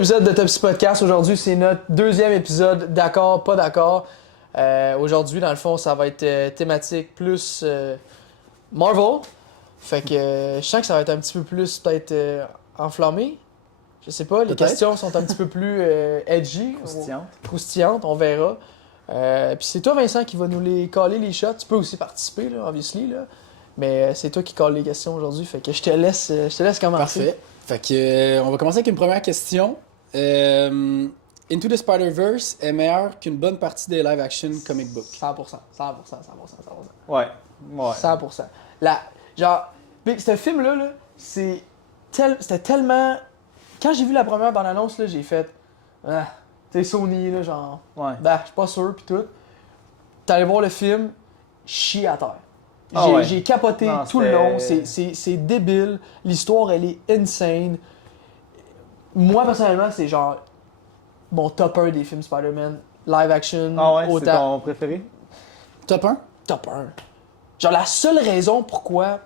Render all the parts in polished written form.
épisode de Topsy Podcast. Aujourd'hui, c'est notre deuxième épisode d'accord, pas d'accord. Aujourd'hui, dans le fond, ça va être thématique plus Marvel. Fait que je sens que ça va être un petit peu plus peut-être enflammé. Je sais pas, les questions sont un petit peu plus edgy. Croustillantes, on verra. Puis c'est toi, Vincent, qui va nous les caler les shots. Tu peux aussi participer, là, obviously, là. Mais c'est toi qui cale les questions aujourd'hui. Fait que je te laisse commencer. Parfait. Fait que, on va commencer avec une première question. Into the Spider-Verse est meilleur qu'une bonne partie des live-action comic books. 100%. Ouais. 100%. Genre, ce film-là, là, c'était tellement... Quand j'ai vu la première bande-annonce, là, j'ai fait... Ah, t'es Sony, là, genre... Ouais. Ben, je suis pas sûr, pis tout. T'es allé voir le film, chier à terre. J'ai capoté non, tout le long, c'est débile, l'histoire elle est insane. Moi personnellement, c'est genre mon top 1 des films Spider-Man, live action, Ah ouais, c'est autant. ton préféré? Top 1? Top 1. Genre la seule raison pourquoi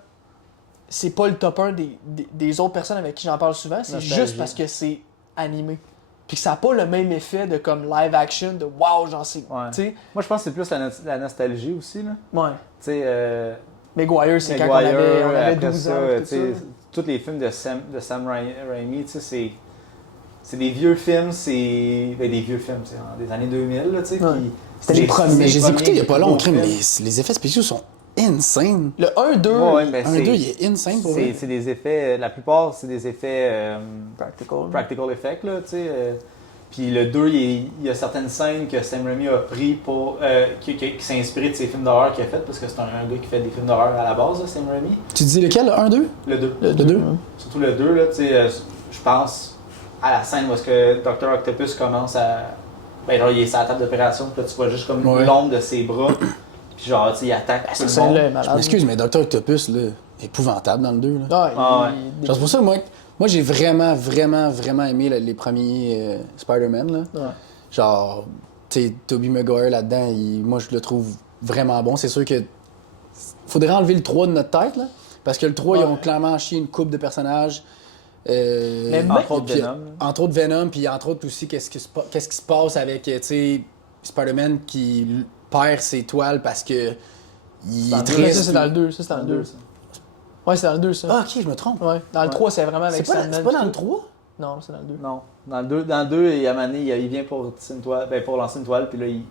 c'est pas le top 1 des autres personnes avec qui j'en parle souvent, c'est juste parce que c'est animé. Puis que ça a pas le même effet de comme live action, de wow, genre c'est. Ouais. T'sais. Moi, je pense que c'est plus la nostalgie aussi, là. Ouais. Tu sais, Maguire, c'est quand on avait 12 ans. Tu sais, tous les films de Sam Raimi, tu sais, c'est des vieux films, des vieux films, c'est des années 2000, là, tu sais. Ouais. C'était les premiers. Mais je les ai écoutés il y a pas longtemps, films. mais les effets spéciaux sont insane. Le 1-2, Ouais, ben, 1-2, il est insane pour vrai. c'est des effets, la plupart, c'est des effets practical. effects, là, tu sais. Puis le 2, il y a certaines scènes que Sam Raimi a pris pour. Qui s'est inspiré de ses films d'horreur qu'il a fait, parce que c'est un gars qui fait des films d'horreur à la base, là, Sam Raimi. Tu dis lequel, le 1-2? Le 2. Le 2? Surtout le 2, là, tu sais, je pense à la scène où est-ce que Dr. Octopus commence à. Ben, genre, il est sur la table d'opération, puis là, tu vois juste comme l'ombre de ses bras. Puis genre, tu sais, il attaque tout le monde. Je m'excuse, mais Dr. Octopus, là, épouvantable dans le 2. Là. Ouais. Genre, c'est pour ça, moi j'ai vraiment aimé les premiers Spider-Man. Là. Ouais. Genre, tu sais, Tobey Maguire là-dedans, moi je le trouve vraiment bon. C'est sûr que faudrait enlever le 3 de notre tête, là, parce que le 3, ils ont clairement chié une coupe de personnages. Entre autres Venom. Entre autres Venom, puis entre autres aussi, qu'est-ce qui se passe avec, tu sais, Spider-Man qui perd ses toiles parce que il est triste. Ça, c'est dans le 2. Ça, c'est dans le 2. Ouais, c'est dans le 2, ça. Ah, ok, je me trompe. Ouais. Dans le 3, c'est vraiment avec Sandman. C'est pas dans le 3? Non, c'est dans le 2. Non. Dans le 2, il, à un moment donné, il vient pour tisser une toile, pour lancer une toile, puis là, il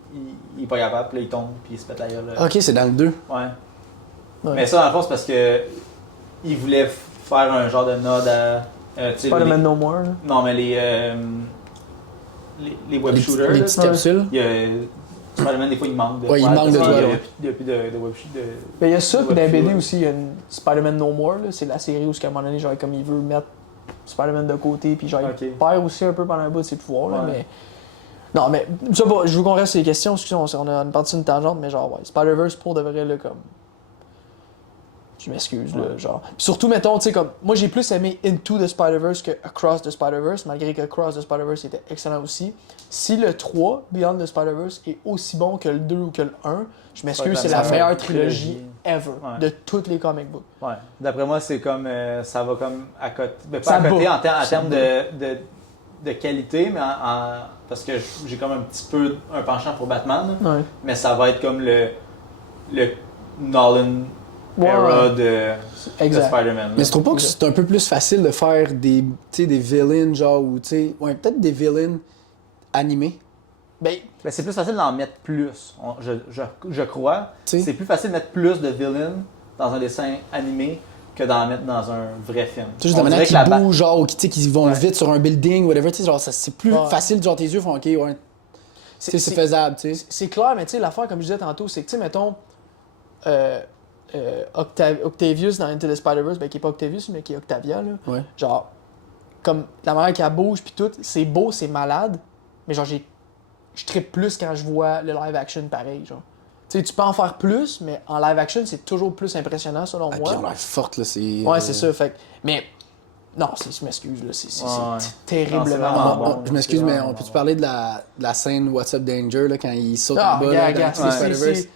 est pas capable, puis là, il tombe, puis il se pète la gueule. Ok, c'est dans le 2. Ouais. Mais ça, dans le fond, c'est parce que il voulait faire un genre de nod à. Spider-Man No More. Là. Non, mais les web shooters. Les petites capsules. Spider-Man, des fois, il manque de ouais, il manque de toile. Il n'y a plus de web shooters. Mais il y a ça, puis dans BD aussi, il y a une Spider-Man No More. Là. C'est la série où, à un moment donné, genre, comme il veut mettre Spider-Man de côté, puis genre, il perd aussi un peu pendant un bout de ses pouvoirs. Là, mais... Non, mais ça, je veux qu'on reste sur les questions. Excusez, on a une partie d'une tangente, mais genre, ouais, Spider-Verse pour de vrai, là, comme. Je m'excuse, là, genre. Puis surtout, mettons, tu sais, comme. Moi, j'ai plus aimé Into the Spider-Verse que Across the Spider-Verse, malgré que Across the Spider-Verse était excellent aussi. Si le 3, Beyond the Spider-Verse, est aussi bon que le 2 ou que le 1, je m'excuse, c'est la meilleure trilogie ever de toutes les comic books. Ouais. D'après moi, c'est comme. Ça va comme à côté. Ben, pas Ça à côté bat. en termes de qualité, mais parce que j'ai comme un petit peu un penchant pour Batman. Ouais. Mais ça va être comme le Nolan. Era de Spider-Man. Mais je trouve pas que c'est un peu plus facile de faire des villains, genre, ou peut-être des villains animés. Ben, c'est plus facile d'en mettre plus, je crois. C'est plus facile de mettre plus de villains dans un dessin animé que d'en mettre dans un vrai film. Tu sais, juste la manière qu'ils bougent, genre, ou qu'ils vont vite sur un building, whatever, tu sais, genre, c'est plus facile, genre, tes yeux font, ok, ouais. C'est faisable, tu sais. C'est clair, mais tu sais, l'affaire, comme je disais tantôt, c'est que, tu sais, mettons. Octavius dans Into the Spider-Verse, ben qui est pas Octavius, mais qui est Octavia, là. Ouais. Genre, comme la manière qu'elle bouge puis tout, c'est beau, c'est malade, mais genre, je trippe plus quand je vois le live action pareil, genre. Tu sais, tu peux en faire plus, mais en live action, c'est toujours plus impressionnant, selon moi. Puis on a l'air forte, là, c'est... Ouais, c'est ça, fait mais... Non, je m'excuse, là, c'est terriblement bon. Je m'excuse, mais on peut-tu parler de la scène What's Up Danger, là, quand il saute en bas, là, dans Spider-Verse?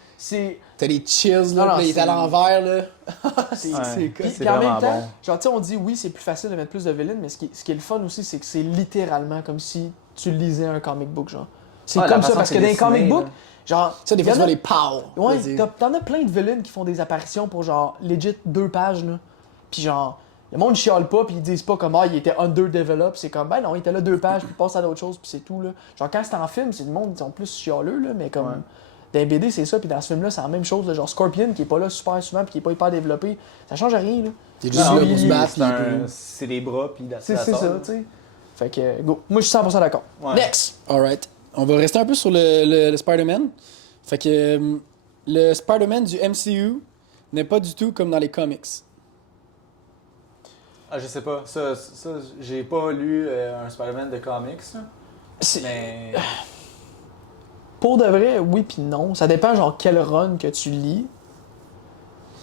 T'as des chills, là, Non, puis il est à l'envers, là. c'est c'est Puis en même vraiment temps, bon. genre, tu sais, on dit oui, c'est plus facile de mettre plus de villains, mais ce qui est le fun aussi, c'est que c'est littéralement comme si tu lisais un comic book, genre. C'est Ouais, la comme ça, façon parce que que dans les c'est dessiné, comic books, là. genre. Ça, des fois, y tu en a- vois les pow. Ouais, Vas-y. t'en as plein de villains qui font des apparitions pour genre, legit 2 pages, là. Puis genre, le monde chiale pas, puis ils disent pas comme, il était underdeveloped. C'est comme, ben non, il était là 2 pages, puis il passe à d'autres choses, puis c'est tout, là. Genre, quand c'est en film, c'est le monde, ils sont plus chialeux, là, mais comme. Ouais. Dans les BD, c'est ça, puis dans ce film-là, c'est la même chose, là, genre Scorpion, qui est pas là super souvent, puis qui est pas hyper développé. Ça change rien, là. T'es juste Non, là il- pour se il- battre. c'est des bras, puis C'est ça, tu sais. Fait que, go. Moi, je suis 100% d'accord. Ouais. Next! Alright. On va rester un peu sur le Spider-Man. Fait que le Spider-Man du MCU n'est pas du tout comme dans les comics. Ah, je sais pas. Ça j'ai pas lu un Spider-Man de comics, là. C'est- Mais. Pour de vrai, oui puis non. Ça dépend, genre, quel run que tu lis.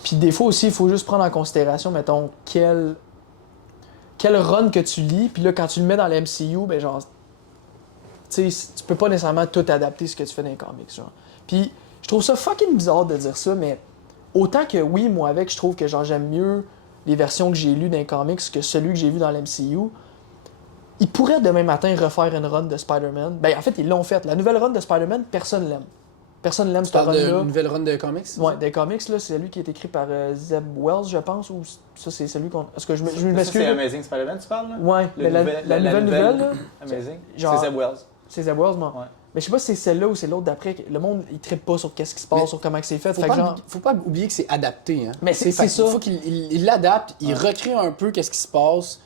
Puis des fois aussi, il faut juste prendre en considération, mettons, quel run que tu lis. Puis là, quand tu le mets dans le MCU, ben genre, tu sais, tu peux pas nécessairement tout adapter ce que tu fais dans les comics, genre. Puis je trouve ça fucking bizarre de dire ça, mais autant que oui, moi avec, je trouve que genre j'aime mieux les versions que j'ai lues dans les comics que celui que j'ai vu dans le MCU. Ils pourraient demain matin refaire une run de Spider-Man. Ben en fait, ils l'ont fait. La nouvelle run de Spider-Man, personne l'aime. Personne l'aime, Tu cette parles run-là. d'une nouvelle run de comics? c'est Ouais, ça? des comics, là, c'est celui qui est écrit par Zeb Wells, je pense, ou ça, c'est celui qu'on. Est-ce que je Ça, m'excuse? c'est Amazing Spider-Man, tu parles, là? Ouais, Le mais nouvel- la nouvelle nouvelle, là, Amazing. Genre- C'est Zeb Wells. c'est Zeb Wells, moi. Ouais. Mais je sais pas si c'est celle-là ou c'est l'autre d'après. Le monde, il trippe pas sur qu'est-ce qui se passe, Mais sur comment que c'est fait. Faut Fait pas, que genre. faut pas oublier que c'est adapté. Hein. Mais c'est Fait que ça. Il faut qu'il l'adapte, il recrée un peu qu'est-ce qui se passe.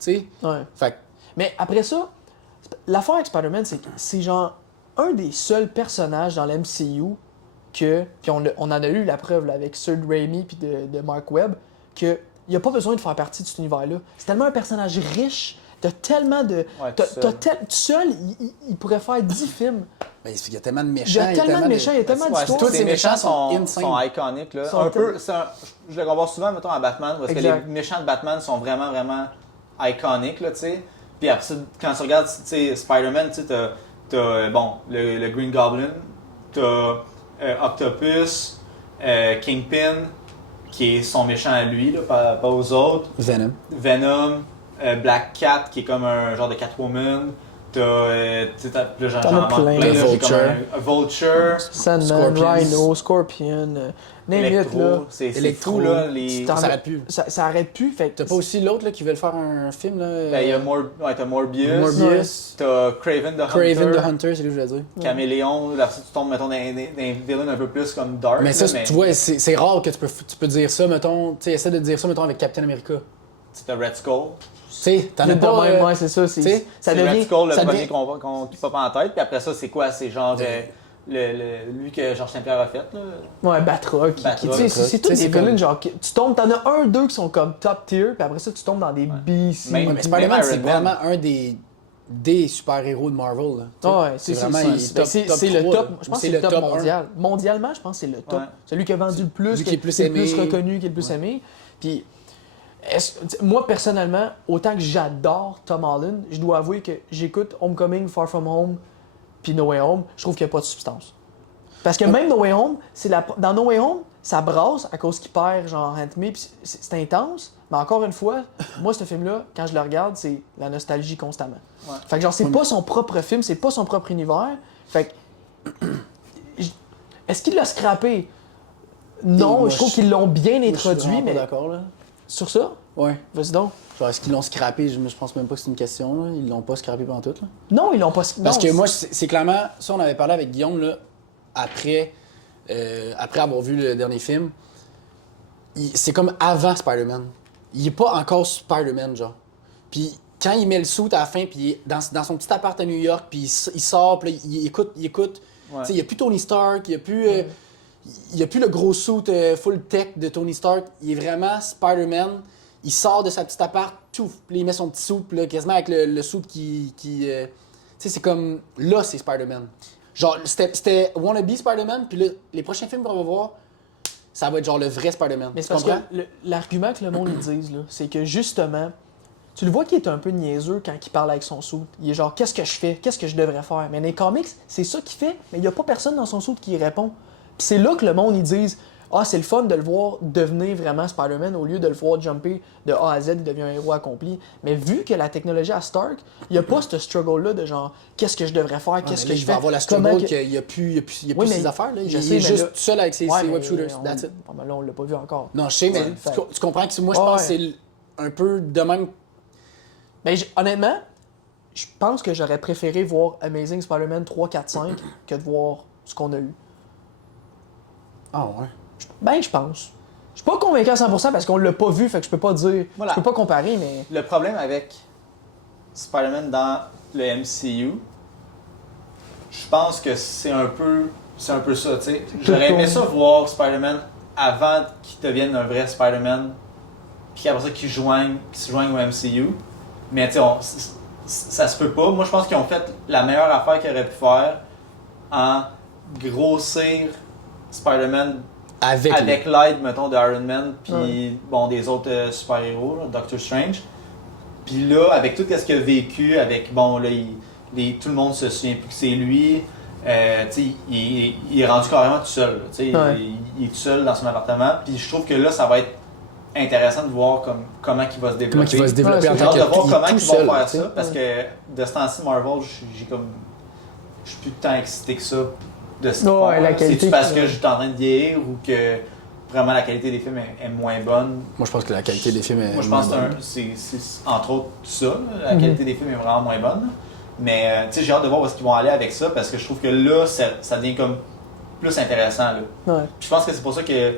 Tu sais? Ouais. Fait que Mais après ça, l'affaire avec Spider-Man, c'est que c'est genre un des seuls personnages dans l'MCU que. Puis on en a eu la preuve là, avec Sir Raimi puis de Mark Webb, que il a pas besoin de faire partie de cet univers-là. C'est tellement un personnage riche, t'as tellement de. Ouais, Tout tout seul. seul, il pourrait faire 10 films. ben, il y a tellement de méchants. Il y a tellement de méchants, il y a tellement Ouais, d'histoires. tous les ces méchants méchants sont sont insane. iconiques, là. Sont Un peu, tellement- je le compare souvent, mettons, à Batman, parce que Exact. les méchants de Batman sont vraiment, vraiment iconiques, là, tu sais. Puis après ça, quand tu regardes, tu sais, Spider-Man, tu sais, t'as, bon, le Green Goblin, t'as Octopus, Kingpin, qui est son méchant à lui, là, pas aux autres. Venom. Venom, Black Cat, qui est comme un genre de Catwoman. T'as, tu sais, là, j'en T'en as manque plein. là, j'ai Vulture. comme un Vulture. Sandman, Scorpion. Rhino, Scorpion, name it, là. Electro, c'est Electro, fou là, les... T'en Ça as- arrête plus. Ça arrête plus, fait que. T'as pas aussi l'autre là, qui veut faire un film là? Ben, il y a t'as Morbius, Morbius. t'as Craven the Craven Hunter, the Hunter, c'est ce que je voulais dire. Caméléon, là, tu tombes mettons dans des villains un peu plus comme Dark. Mais ça, là, tu vois, c'est rare que tu peux dire ça, mettons. Tu sais, essaie de dire ça, mettons, avec Captain America. t'as Red Skull. Tu sais, t'en as Le pas. même, ouais, c'est ça. Ça C'est devient. Red Skull, le ça premier devient- qui pop en tête, puis après ça, c'est quoi? C'est genre lui que Georges Saint-Pierre a fait, là. Ouais, Batroc. Batroc. Tu sais, c'est tous Tu sais, des c'est comme- villains, genre, tu tombes, t'en as un, deux qui sont comme top tier, puis après ça, tu tombes dans des B, C. Même- Ouais, mais Même Spider-Man, c'est Iron Man. vraiment un des super-héros de Marvel. Là. Tu sais, Ouais, c'est vraiment c'est- il est c'est- top- c'est- top c'est le 3, top. là. Je pense que C'est c'est le top top 1. mondial. Mondialement, je pense que c'est le top. Ouais. Celui qui a vendu le plus, Celui qui est le plus le plus aimé. reconnu, qui est le plus aimé. Puis, moi, personnellement, autant que j'adore Tom Holland, je dois avouer que j'écoute Homecoming, Far From Home, puis No Way Home, je trouve qu'il n'y a pas de substance. Parce que même No Way Home, dans No Way Home, ça brasse à cause qu'il perd genre Aunt May, puis c'est intense. Mais encore une fois, moi, ce film-là, quand je le regarde, c'est la nostalgie constamment. Ouais. Fait que genre, c'est pas son propre film, c'est pas son propre univers. Fait que... Est-ce qu'il l'a scrappé? Non, moi, je trouve je- qu'ils l'ont bien Moi, je suis introduit, vraiment pas mais d'accord, là. sur ça, Ouais. vas-y donc. Genre, est-ce qu'ils l'ont scrappé? Je pense même pas que c'est une question, là. Ils l'ont pas scrappé pendant tout, là. Non, ils l'ont pas... Parce non, que moi, c'est clairement... Ça, on avait parlé avec Guillaume, là, après avoir vu le dernier film. C'est comme avant Spider-Man. Il est pas encore Spider-Man, genre. Puis quand il met le suit à la fin, puis il est dans son petit appart à New York, puis il sort, puis là, il écoute. Ouais. Tu sais, il n'y a plus Tony Stark, il n'y a plus... il y a plus le gros suit full tech de Tony Stark. Il est vraiment Spider-Man. Il sort de sa petite appart, tout, puis il met son petit suit, puis là, quasiment avec le suit qui tu sais, c'est comme... Là, c'est Spider-Man. Genre, c'était wannabe Spider-Man, puis là, les prochains films qu'on va voir, ça va être genre le vrai Spider-Man. Mais c'est Tu parce comprends? que l'argument que le monde ils disent, là, c'est que justement, tu le vois qu'il est un peu niaiseux quand il parle avec son soude. Il est genre, qu'est-ce que je fais? Qu'est-ce que je devrais faire? Mais dans les comics, c'est ça qu'il fait, mais il n'y a pas personne dans son soude qui y répond. c'est là que le monde, ils disent « Ah, c'est le fun de le voir devenir vraiment Spider-Man au lieu de le voir jumper de A à Z, il devient un héros accompli. » Mais vu que la technologie à Stark, il n'y a pas ce struggle-là de genre « Qu'est-ce que je devrais faire? Qu'est-ce que je vais fais? » avoir la struggle qu'il n'y a plus ses affaires. Là. Il est juste seul avec ses web shooters. That's it. Là, on l'a pas vu encore. Non, je sais, mais tu comprends que moi, je pense que c'est un peu de même. Ben, honnêtement, je pense que j'aurais préféré voir Amazing Spider-Man 3, 4, 5 que de voir ce qu'on a eu. Ah ouais? Ben, je pense. Je suis pas convaincu à 100% parce qu'on l'a pas vu, fait que je peux pas dire. Voilà. Je peux pas comparer, mais. Le problème avec Spider-Man dans le MCU, je pense que c'est un peu ça, tu sais. J'aurais aimé ça voir Spider-Man avant qu'il devienne un vrai Spider-Man, puis après ça qu'il se joigne au MCU. Mais tu sais, ça se peut pas. Moi, je pense qu'ils ont fait la meilleure affaire qu'ils auraient pu faire en grossir Spider-Man avec l'aide, mettons, de Iron Man, puis bon, des autres super-héros, là, Doctor Strange. Puis là, avec tout ce qu'il a vécu, avec, bon, là, tout le monde se souvient plus que c'est lui. Tu sais, il est rendu carrément tout seul. Tu sais, il est tout seul dans son appartement. Puis je trouve que là, ça va être intéressant de voir comment il va se développer. Comment il va se développer en tant que de voir comment ils seul, vont faire ça. Parce que de ce temps-ci, Marvel, je suis plus tant excité que ça de ce qu'ils font. C'est-tu parce que je suis en train de vieillir ou que vraiment la qualité des films est moins bonne? Moi, je pense que la qualité des films est Moi, je pense que c'est entre autres ça. La qualité des films est vraiment moins bonne. Mais tu sais, j'ai hâte de voir où est-ce qu'ils vont aller avec ça parce que je trouve que là, ça devient comme plus intéressant. Là. Puis je pense que c'est pour ça que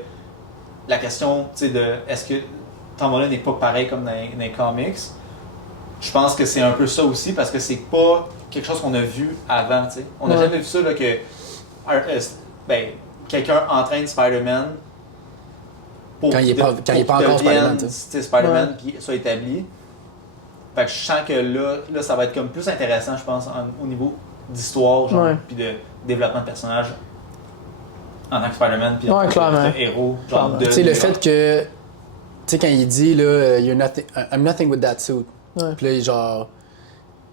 la question, tu sais, de est-ce que Tom Holland n'est pas pareil comme dans les comics, je pense que c'est un peu ça aussi parce que c'est pas quelque chose qu'on a vu avant, tu sais. On n'a jamais vu ça, là, que quelqu'un entraîne Spider-Man pour quand il est pas encore Spider-Man, Spider-Man puis soit établi. Fait que je sens que là, ça va être comme plus intéressant, je pense, au niveau d'histoire, genre, puis de développement de personnage en tant que Spider-Man, puis en tant que héros. Tu sais, le fait que, tu sais, quand il dit, là, I'm nothing with that suit. Puis là, genre,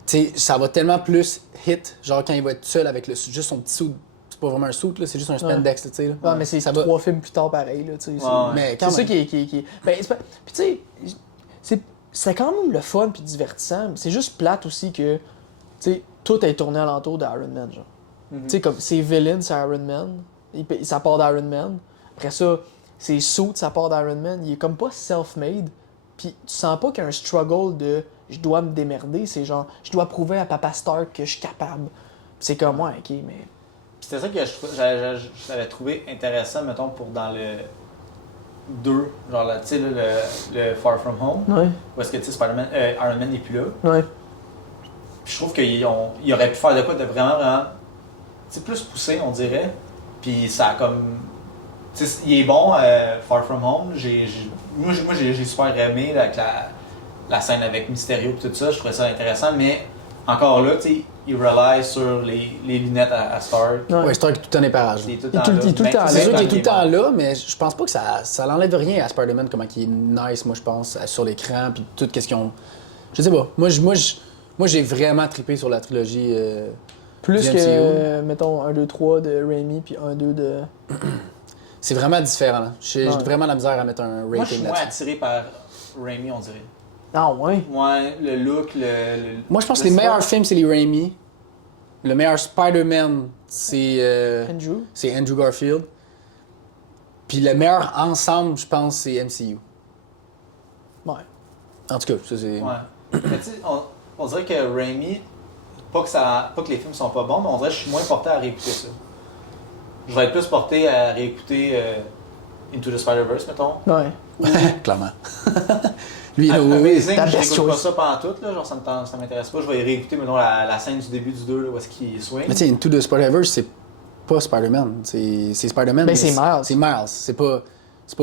tu sais, ça va tellement plus hit, genre, quand il va être seul avec juste son petit suit. C'est pas vraiment un suit, là, c'est juste un spandex, tu sais. Ouais, mais c'est 3 films plus tard, pareil, là, tu sais. Mais c'est ça qui est. Ben, puis tu sais, c'est quand même le fun puis divertissant, mais c'est juste plate aussi que, tu sais, tout est tourné alentour d'Iron Man, genre. Tu sais, comme, ses villains, c'est Iron Man, ça part d'Iron Man. Après ça, ses suits, ça part d'Iron Man. Il est comme pas self-made, puis tu sens pas qu'il y a un struggle de « je dois me démerder », c'est genre « je dois prouver à Papa Stark que je suis capable ». C'est comme, ouais, ok, mais... C'était ça que j'avais trouvé intéressant, mettons, pour dans le 2, genre, tu sais, le Far From Home, où est-ce que, tu sais, Iron Man n'est plus là. Puis je trouve qu'il aurait pu faire de quoi de vraiment, vraiment, tu sais, plus poussé, on dirait. Puis ça a comme... Tu sais, il est bon, Far From Home. Moi, j'ai super aimé avec la scène avec Mysterio et tout ça. Je trouvais ça intéressant, mais encore là, tu sais, il rely sur les lunettes à Stark. Ouais, Stark est tout le temps des parages. Il est tout le temps là. C'est sûr qu'il est tout le temps là, mais je pense pas que ça l'enlève rien à Spider-Man, comment il est nice, moi, je pense, sur l'écran, puis tout ce qu'ils ont... Je sais pas. Moi, j'ai vraiment trippé sur la trilogie plus que, mettons, 1, 2, 3 de Raimi, puis 1, 2 de... C'est vraiment différent. J'ai vraiment la misère à mettre un rating là-dessus. Moi, je suis moins attiré par Raimi, on dirait. Ah ouais? Ouais, le look, Moi, je pense que les meilleurs films, c'est les Raimi. Le meilleur Spider-Man, c'est Andrew Garfield. Puis le meilleur ensemble, je pense, c'est MCU. Ouais. En tout cas, ça c'est... Ouais. Mais tu sais, on dirait que Raimi, pas que les films sont pas bons, mais on dirait que je suis moins porté à réécouter ça. Je vais être plus porté à réécouter Into the Spider-Verse, mettons. Ouais. Clairement. Lui, Amazing, je réécoute pas ça pendant tout, là, genre ça m'intéresse pas. Je vais réécouter, mettons, la scène du début du 2, là, où est-ce qu'il swing. Mais tu sais, Into the Spider-Verse, c'est pas Spider-Man. C'est Spider-Man. Ben, c'est Miles. C'est Miles. C'est pas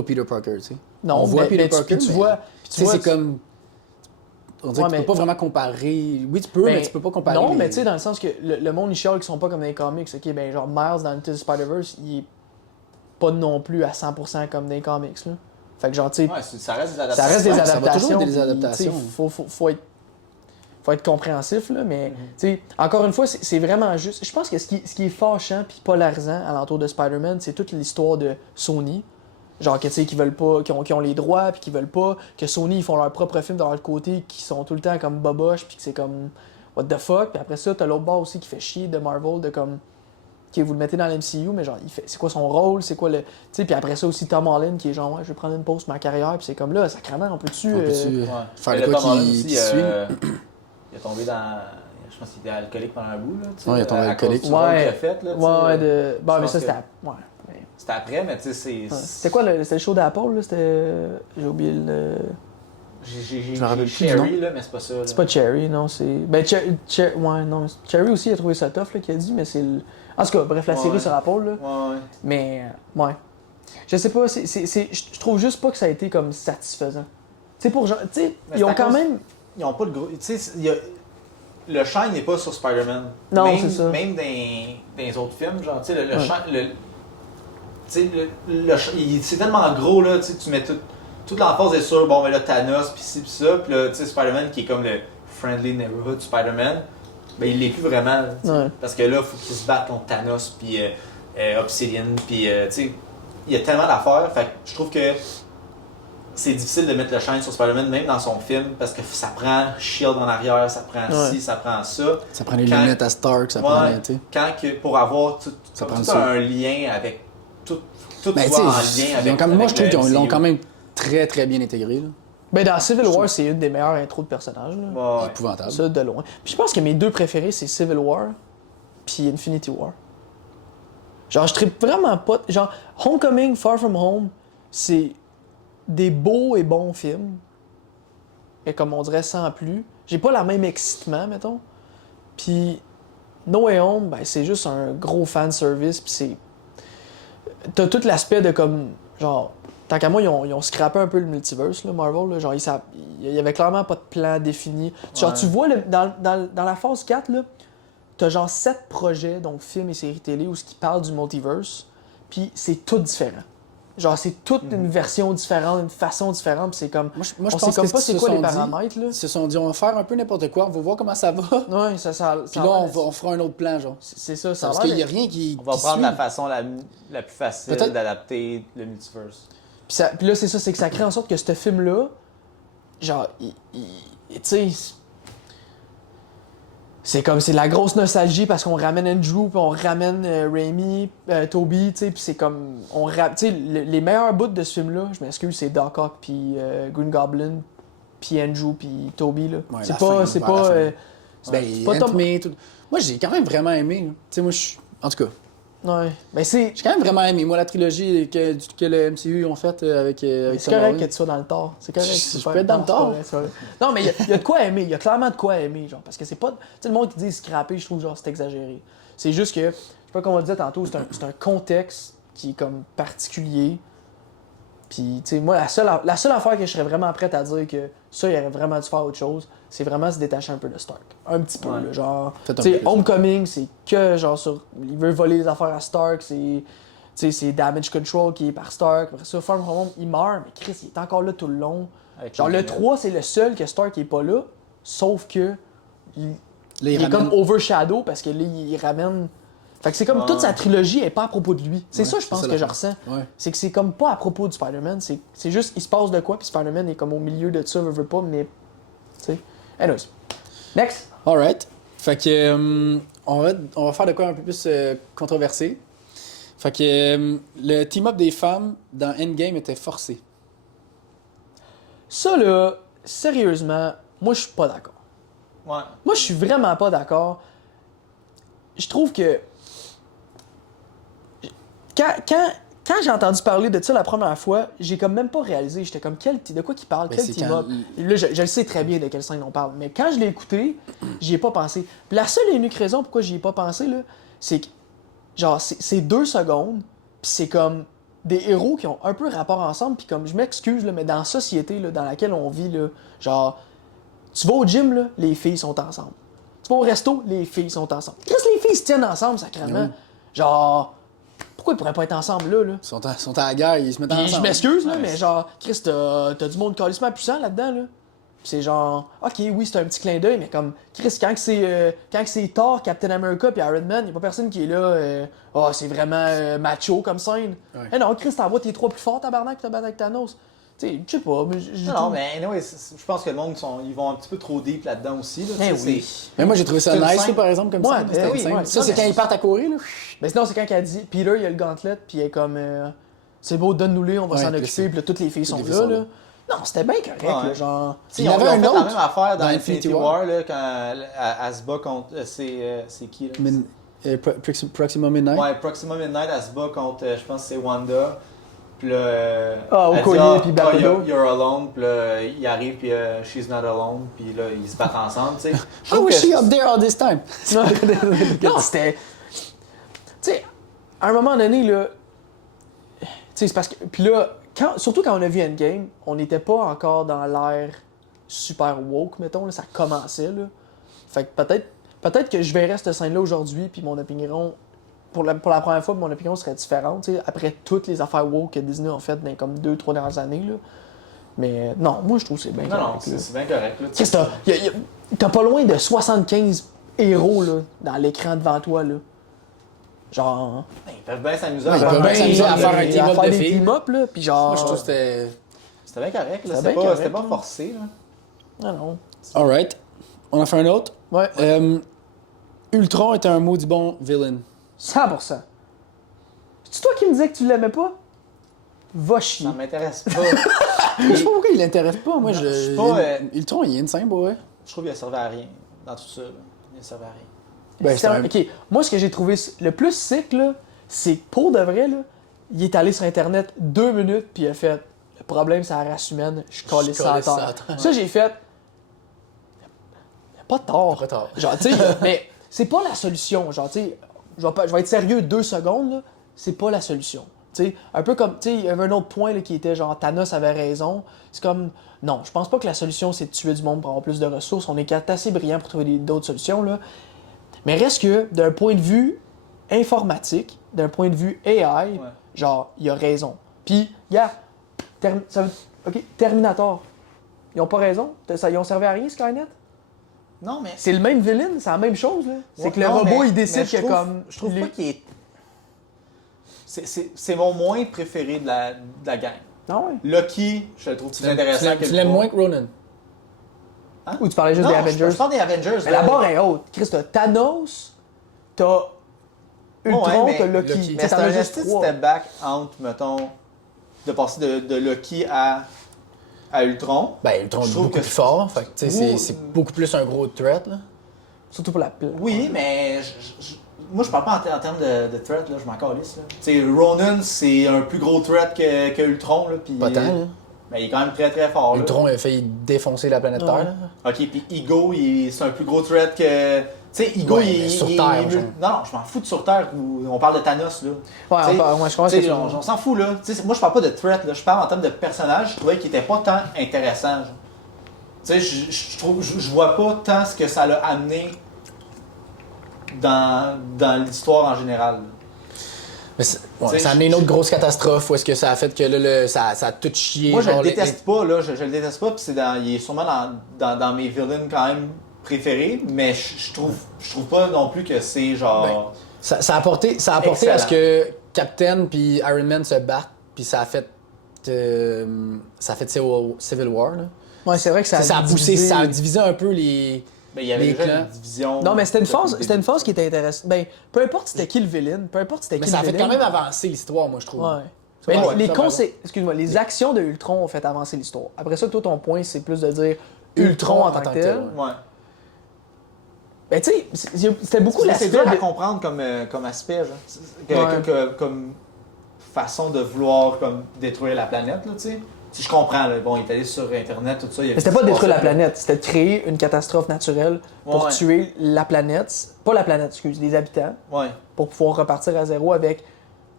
Peter Parker, tu sais. Non, on voit Peter Parker, tu vois... Tu sais, c'est comme... On dirait que tu peux pas vraiment comparer... Oui, tu peux, mais tu peux pas comparer. Non, mais tu sais, dans le sens que le monde, ils chialent qui sont pas comme dans les comics. Ok, ben genre, Miles dans Into the Spider-Verse, il est pas non plus à 100% comme dans les comics, là. Fait que genre, tu sais... Ouais, ça reste des adaptations. Ça reste des adaptations. Ça va toujours être des adaptations. Faut être... faut être compréhensif, là, mais encore une fois, c'est vraiment juste. Je pense que ce qui est fâchant puis polarisant à l'entour de Spider-Man, c'est toute l'histoire de Sony. Genre que tu sais, qui veulent pas, qui ont les droits, puis qui veulent pas, que Sony ils font leur propre film de leur côté, qui sont tout le temps comme boboche, puis que c'est comme what the fuck. Puis après ça, t'as l'autre bord aussi qui fait chier de Marvel, de comme. Ok, vous le mettez dans l'MCU, mais genre, c'est quoi son rôle, c'est quoi le. Tu sais, puis après ça aussi Tom Holland qui est genre, ouais, je vais prendre une pause sur ma carrière, puis c'est comme là, sacrément, on peut-tu. Faire le quoi qui suit. Il est tombé dans. Je pense qu'il était alcoolique pendant un bout, là. Ouais, il est tombé alcoolique. Ouais, fait, là, Bon, mais ça, c'était. Ouais. C'était après, mais tu sais, c'est. C'était quoi, c'était le show d'Apple, là? C'était. J'ai oublié le. J'ai Cherry, là, mais c'est pas ça. Là. C'est pas Cherry, non, c'est. Ben, ouais, non. Cherry aussi a trouvé ça tough, là, qu'il a dit, mais c'est le. En tout cas, bref, la série sur Apple, là. Ouais. Mais, ouais. Je sais pas, je trouve juste pas que ça a été comme satisfaisant. Tu sais, pour genre. Tu sais, ils ont quand même. Ils ont pas de gros. Tu sais, le shine n'est pas sur Spider-Man. Non, c'est ça. Même dans les autres films, genre, tu sais, le shine. Tu sais, c'est tellement gros, là, tu mets toute l'emphase est sur, bon, mais là, Thanos, pis ci, pis ça, pis là, tu sais, Spider-Man qui est comme le friendly neighborhood Spider-Man, ben il l'est plus vraiment, parce que là, il faut qu'il se batte contre Thanos, pis Obsidian, pis, tu sais, il y a tellement d'affaires, fait que je trouve que c'est difficile de mettre le shine sur Spider-Man, même dans son film, parce que ça prend Shield en arrière, ça prend ci, ça prend ça. Ça prend les lunettes à Stark, ça prend, tu sais. Pour avoir tout un lien avec tout ben, soit en lien avec. Moi, je trouve qu'ils l'ont quand même très très bien intégré. Là. Ben, dans Civil War, c'est une des meilleures intros de personnages. Là. Épouvantable. Ça, de loin. Puis je pense que mes deux préférés, c'est Civil War puis Infinity War. Genre, je trippe vraiment pas. Genre, Homecoming, Far From Home, c'est des beaux et bons films. Et comme on dirait, sans plus. J'ai pas la même excitement, mettons. Puis No Way Home, ben, c'est juste un gros fan service. Puis c'est. T'as tout l'aspect de comme. Genre. Tant qu'à moi, ils ont scrappé un peu le multiverse, là, Marvel. Là, genre, il y avait clairement pas de plan défini. Genre, tu vois, dans la phase 4, là, t'as genre 7 projets, donc films et séries télé, où ce qui parle du multiverse, puis c'est tout différent. Genre, c'est toute une version différente, une façon différente, puis c'est comme... Moi, je on pense sait comme que pas c'est quoi les paramètres, là. Ils se sont dit, on va faire un peu n'importe quoi, on va voir comment ça va. Ouais, ça puis là, on fera un autre plan, genre. C'est ça, ça parce qu'il y a rien qui On va prendre suit. la façon la plus facile d'adapter le multiverse. Puis là, c'est ça, c'est que ça crée en sorte que ce film-là, genre, tu sais, c'est comme, c'est de la grosse nostalgie parce qu'on ramène Andrew, puis on ramène Raimi, Toby, tu sais, puis c'est comme, tu sais, les meilleurs bouts de ce film-là, je m'excuse, c'est Doc Ock, puis Green Goblin, puis Andrew, puis Toby, là. Ouais, c'est pas Tom... Moi, j'ai quand même vraiment aimé. Tu sais, en tout cas... Ouais, mais c'est... J'ai quand même vraiment aimé, moi, la trilogie que le MCU ont faite avec c'est correct que tu sois dans le tort. C'est correct. Je peux être dans le tort. Non, mais il y a de quoi aimer. Il y a clairement de quoi aimer, genre. Parce que c'est pas... Tu sais, le monde qui dit scraper, je trouve, genre, c'est exagéré. C'est juste que, je sais pas comment on le disait tantôt, c'est un contexte qui est comme particulier. Puis, tu sais, moi, la seule affaire que je serais vraiment prête à dire que ça, il aurait vraiment dû faire autre chose, c'est vraiment se détacher un peu de Stark. Un petit peu, là, genre... Tu sais, Homecoming, c'est que, genre, il veut voler les affaires à Stark, c'est Damage Control qui est par Stark. Après ça, Far From Home, il meurt, mais Chris, il est encore là tout le long. Genre, le 3, c'est le seul que Stark est pas là, sauf que... Il est comme overshadow, parce que là, il ramène... Fait que c'est comme toute sa trilogie est pas à propos de lui. C'est ça, je pense, que je ressens. Ouais. C'est que c'est comme pas à propos du Spider-Man. C'est juste, il se passe de quoi, puis Spider-Man est comme au milieu de ça, veut pas, mais. Tu sais. Anyways. Next. Alright. Fait que. On va faire de quoi un peu plus controversé. Fait que. Le team-up des femmes dans Endgame était forcé. Ça, là, sérieusement, moi, je suis pas d'accord. Ouais. Moi, je suis vraiment pas d'accord. Je trouve que. Quand j'ai entendu parler de ça la première fois, j'ai comme même pas réalisé. J'étais comme, de quoi qu'il parle? Quel team-up? Là, je le sais très bien de quelle scène on parle. Mais quand je l'ai écouté, j'y ai pas pensé. Puis la seule et unique raison pourquoi j'y ai pas pensé, là, c'est que, genre, c'est 2 secondes, puis c'est comme des héros qui ont un peu rapport ensemble, puis comme, je m'excuse, là, mais dans la société là, dans laquelle on vit, là, genre, tu vas au gym, là, les filles sont ensemble. Tu vas au resto, les filles sont ensemble. Qu'est-ce que les filles se tiennent ensemble, sacrément? Oui. Genre... Pourquoi ils pourraient pas être ensemble là? Ils sont à la guerre, ils se mettent ensemble. Je m'excuse, là, mais genre, Chris, t'as du monde calissement puissant là-dedans, là. c'est genre, ok, oui, c'est un petit clin d'œil, mais comme, Chris, quand c'est Thor, Captain America puis Iron Man, y a pas personne qui est là, c'est vraiment macho comme scène. Ouais. Eh non, Chris, t'envoies tes 3 plus forts, tabarnak, pis t'as battu avec Thanos. Tu sais, je sais pas, mais Non, mais anyway, je pense que le monde, ils vont un petit peu trop deep là-dedans aussi. Là, Eh tu sais, oui. Mais moi, j'ai trouvé ça c'est une nice, scène- là, par exemple, comme Ouais, ça. ben C'était oui, une scène. ouais. Ça, Non, c'est mais quand ils partent à courir, là. Mais sinon, c'est quand elle dit, Peter, il a le gantelet, puis il est comme, c'est beau, donne-nous-les, on va Ouais, s'en puis occuper, puis là, toutes les filles toutes sont les filles là, sont là. là. Non, c'était bien correct, Ouais. là, genre. T'sais, Il y ils ont avait fait un la autre même affaire dans dans Infinity Infinity War, là, quand elle se bat contre. C'est qui là? Proxima Midnight. Ouais, Proxima Midnight, elle se bat contre, je pense que c'est Wanda. Puis là, elle Okoye, dit, puis Black Widow. You're alone. Puis là, il arrive, puis she's not alone. Puis là, ils se battent ensemble, tu sais. Je How trouve was que she up there all this time? Non, c'était. Tu sais, à un moment donné, là. Tu sais, c'est parce que. Puis là, surtout quand on a vu Endgame, on n'était pas encore dans l'ère super woke, mettons, là, ça commençait, là. Fait que peut-être que je verrais cette scène-là aujourd'hui, puis mon opinion. Pour la première fois, mon opinion serait différente, tu sais, après toutes les affaires woke que Disney ont faites dans comme 2-3 dernières années, là. Mais non, moi, je trouve que c'est bien Non, non, correct, là. c'est bien correct. Là, Tu sais, t'as pas loin de 75 héros là, dans l'écran devant toi. Là. Genre. Ils peuvent bien s'amuser. Ouais, ils peuvent bien s'amuser à faire un team-up de des filles. team-up, là, puis genre. Moi, je trouve que c'était. C'était bien correct. là. C'était bien C'était correct, pas là. forcé. Là. Non, non. Alright. On en fait un autre. Ouais, Ultron était un maudit bon villain. 100%. C'est toi qui me disais que tu l'aimais pas? Va chier. Ça m'intéresse pas. Je sais pas pourquoi il l'intéresse pas. Moi, Non, je sais pas, Ultron, il est insane, ouais. Je trouve qu'il a servi à rien dans tout ça. Là. Il a servi à rien. Ben, c'est un... Ok, moi, ce que j'ai trouvé le plus sick, là, c'est que pour de vrai, là, il est allé sur Internet 2 minutes, puis il a fait le problème, c'est la race humaine, je collais ça à collais ça terre. à terre. Ça, j'ai fait. Pas tort. Pas tort. Genre, tu sais, mais c'est pas la solution. Genre, tu sais, je vais être sérieux 2 secondes, là, c'est pas la solution. Tu sais, un peu comme, tu sais, il y avait un autre point là, qui était genre Thanos avait raison. C'est comme, non, je pense pas que la solution c'est de tuer du monde pour avoir plus de ressources. On est assez brillant pour trouver d'autres solutions, là. Mais reste que, d'un point de vue informatique, d'un point de vue AI, genre, il a raison. Puis, gars, Terminator, ils ont pas raison. Ils ont servi à rien, Skynet. Non, mais. C'est le même villain, c'est la même chose, là. C'est Ouais, que le non, robot, mais- il décide mais je que trouve- comme. Je trouve pas qu'il est. C'est mon moins préféré de la gang. Ah ouais. Loki, je le trouve plus intéressant que Tu l'aimes moins que Ronan. Ou tu parlais juste Non, des Avengers. je parle des Avengers. Mais la barre est haute. Chris, t'as Thanos, t'as Ultron, Ouais, mais t'as Loki. Loki. Tu sais, Mais t'en c'est as un juste petit 3. step back entre, mettons, de passer de Loki à Ultron. Ben, Ultron Je est trouve beaucoup que plus fort. Fait que, tu sais, Ouh. c'est beaucoup plus un gros threat, là. Surtout pour la pile. Oui, mais moi, je parle pas en termes de threat, là, je m'en calisse. là. Tu sais, Ronan, c'est un plus gros threat que Ultron. Là, puis, Pas tant, là. ben, il est quand même très très fort. là. Ultron, il a failli défoncer la planète Terre, là. Ok, puis Ego, c'est un plus gros threat que. Tu sais, Ego, Ouais, mais sur Terre, genre. Non, je m'en fous de sur Terre. On parle de Thanos, là. Ouais, T'sais, je comprends ce que T'sais, tu veux on dire. s'en fout, là. T'sais, moi, je parle pas de threat, là. Je parle en termes de personnage. Je trouvais qu'il était pas tant intéressant. genre. Tu sais, je vois pas tant ce que ça l'a amené dans l'histoire en général. là. Mais ouais, T'sais, ça a amené une autre grosse catastrophe où est-ce que ça a fait que là, ça a tout chié. Moi, je genre, le déteste pas, là. Je le déteste pas, puis il est sûrement dans mes villains quand même préférés, mais je trouve pas non plus que c'est genre. Ça a apporté à Excellent. ce que Captain puis Iron Man se battent, puis ça a fait Civil War, là. Ouais, c'est vrai que ça Ça a poussé, divisé- ça a divisé un peu les... Ben, il y avait Les déjà clans. une division. Non, mais c'était depuis une phase qui était intéressante. Ben, peu importe c'était qui le villain, peu importe c'était Mais qui ça a le fait villain. quand même avancer l'histoire, moi, je trouve. Ouais. Ça, Mais ouais, les ça, excuse-moi, les actions de Ultron ont fait avancer l'histoire. Après ça, toi, ton point, c'est plus de dire Ultron en tant que tel. Ouais. Ben, tu sais, c'était beaucoup C'est l'aspect dur à de- comprendre comme aspect, genre. Ouais. Comme façon de vouloir comme détruire la planète, là, tu sais. Si je comprends, là, bon, il est allé sur Internet, tout ça. Mais c'était pas de détruire la planète, c'était de créer une catastrophe naturelle pour Ouais. tuer la planète. Pas la planète, excuse, les habitants. Ouais. Pour pouvoir repartir à zéro avec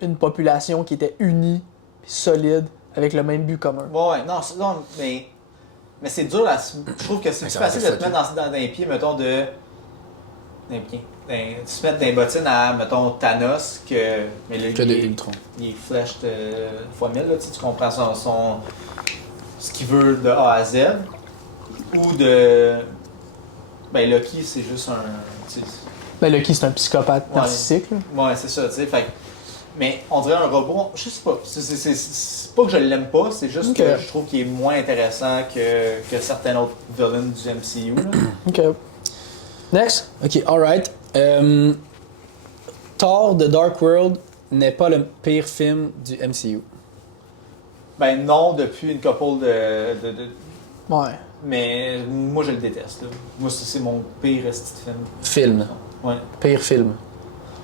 une population qui était unie, puis solide, avec le même but commun. Ouais, non, mais c'est dur, là. Je trouve que c'est Mais plus ça va facile de être te mettre dans les pieds, mettons, de se mettre dans les bottines à, mettons, Thanos, que. Mais là, Que il de est- Ultron. Il est flash fois 1000, là, tu comprends ce qu'il veut de A à Z. ou de... Ben, Loki, c'est juste un... Ben, Loki, c'est un psychopathe narcissique. Ouais, c'est ça, tu sais. Fait... Mais on dirait un robot, je sais pas. C'est pas que je l'aime pas, c'est juste que je trouve qu'il est moins intéressant que certains autres villains du MCU. Là. Ok. Next. Ok, alright. Thor The Dark World n'est pas le pire film du MCU. Ben non, depuis une couple de... Ouais. Mais moi, je le déteste. Là. Moi, c'est mon pire esti de film. Film. Ouais. Pire film.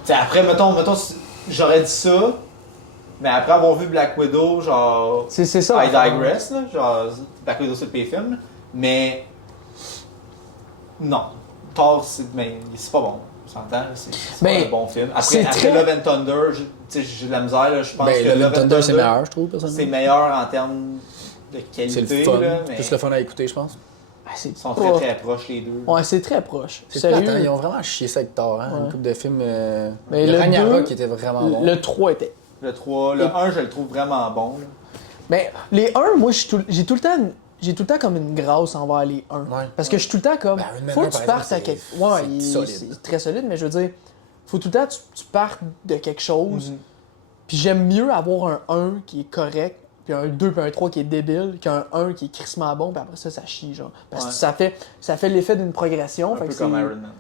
T'sais, après, mettons, j'aurais dit ça, mais après avoir vu Black Widow, genre... C'est ça. I digress, là. Genre, Black Widow, c'est le pire film. Là. Mais... Non. Thor, c'est pas bon. On s'entend, c'est pas un bon film. Après Love and Thunder, j'ai de la misère, là, je pense que Love and Thunder, c'est meilleur, je trouve, personnellement. C'est meilleur en termes de qualité. C'est le fun. Là, mais plus le fun à écouter, je pense. Ils sont très très proches, les deux. Ouais, c'est très proche. C'est plate, hein? Ils ont vraiment chié ça avec Thor. Hein? Une couple de films. Mais le Ragnarok 2, qui était vraiment bon. Le 3 était. Le 3, le 1, je le trouve vraiment bon. Là. Mais les 1, moi, j'ai tout le temps comme une grâce envers les 1. Ouais. Parce que je suis tout le temps comme. Faut que tu partes à quelque. Ouais, c'est très solide, mais je veux dire, faut tout le temps que tu partes de quelque chose. Puis j'aime mieux avoir un 1 qui est correct, puis un 2 puis un 3 qui est débile, qu'un 1 qui est crissement bon, puis après ça chie, genre. Parce que ça fait l'effet d'une progression. Un peu comme Iron Man.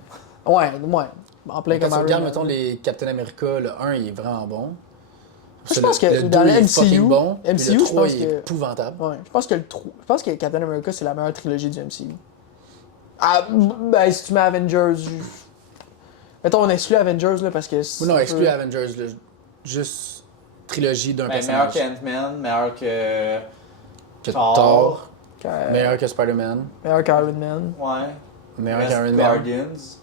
Ouais. En plein comme Quand tu Iron regardes, Man. mettons, les Captain America, le 1, il est vraiment bon. Je pense que le dans 2, le il est fucking MCU, bon, puis MCU le 3, je pense il est que... épouvantable. Ouais, je pense que Captain America, c'est la meilleure trilogie du MCU. Ah, ben, si tu mets Avengers... Mettons, on exclut Avengers, là, parce que... Oui, non, exclut Avengers, là. Juste trilogie d'un personnage. Meilleur que Ant-Man, meilleur que Thor, Que- meilleur que Spider-Man, Meilleur qu'Iron Man. Ouais. meilleur Reste qu'Iron Man. Guardians.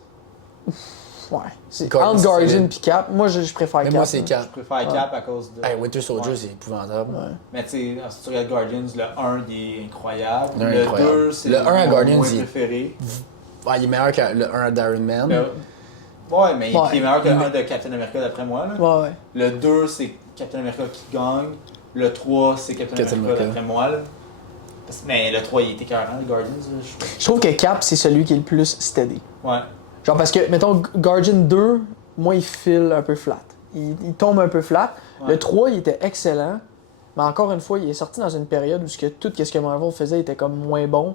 Ouais. C'est Guardians, entre Guardian solide. puis Cap. Moi, je préfère Mais Cap. moi, c'est là. Je Cap. préfère Cap à cause de... Hey, Winter Soldier, Ouais. c'est épouvantable. Ouais. Mais tu sais, si tu regardes Guardians, le 1, il est incroyable. Le un est Le incroyable. 2, c'est Le 1 à mon Guardians, moins il est- préféré. Ouais, il est meilleur que le 1 d'Iron Man. Ouais, mais Ouais. il est meilleur que le 1 de Captain America d'après moi. Là. Ouais. Le 2, c'est Captain America qui gagne. Le 3, c'est Captain America America. d'après moi. Là. Mais le 3, il était écœurant, le Guardians. Là, Je trouve que Cap, c'est celui qui est le plus steady. Ouais. Genre, parce que, mettons, Guardian 2, moi, il file un peu flat. Il tombe un peu flat. Ouais. Le 3, il était excellent. Mais encore une fois, il est sorti dans une période où tout ce que Marvel faisait était comme moins bon.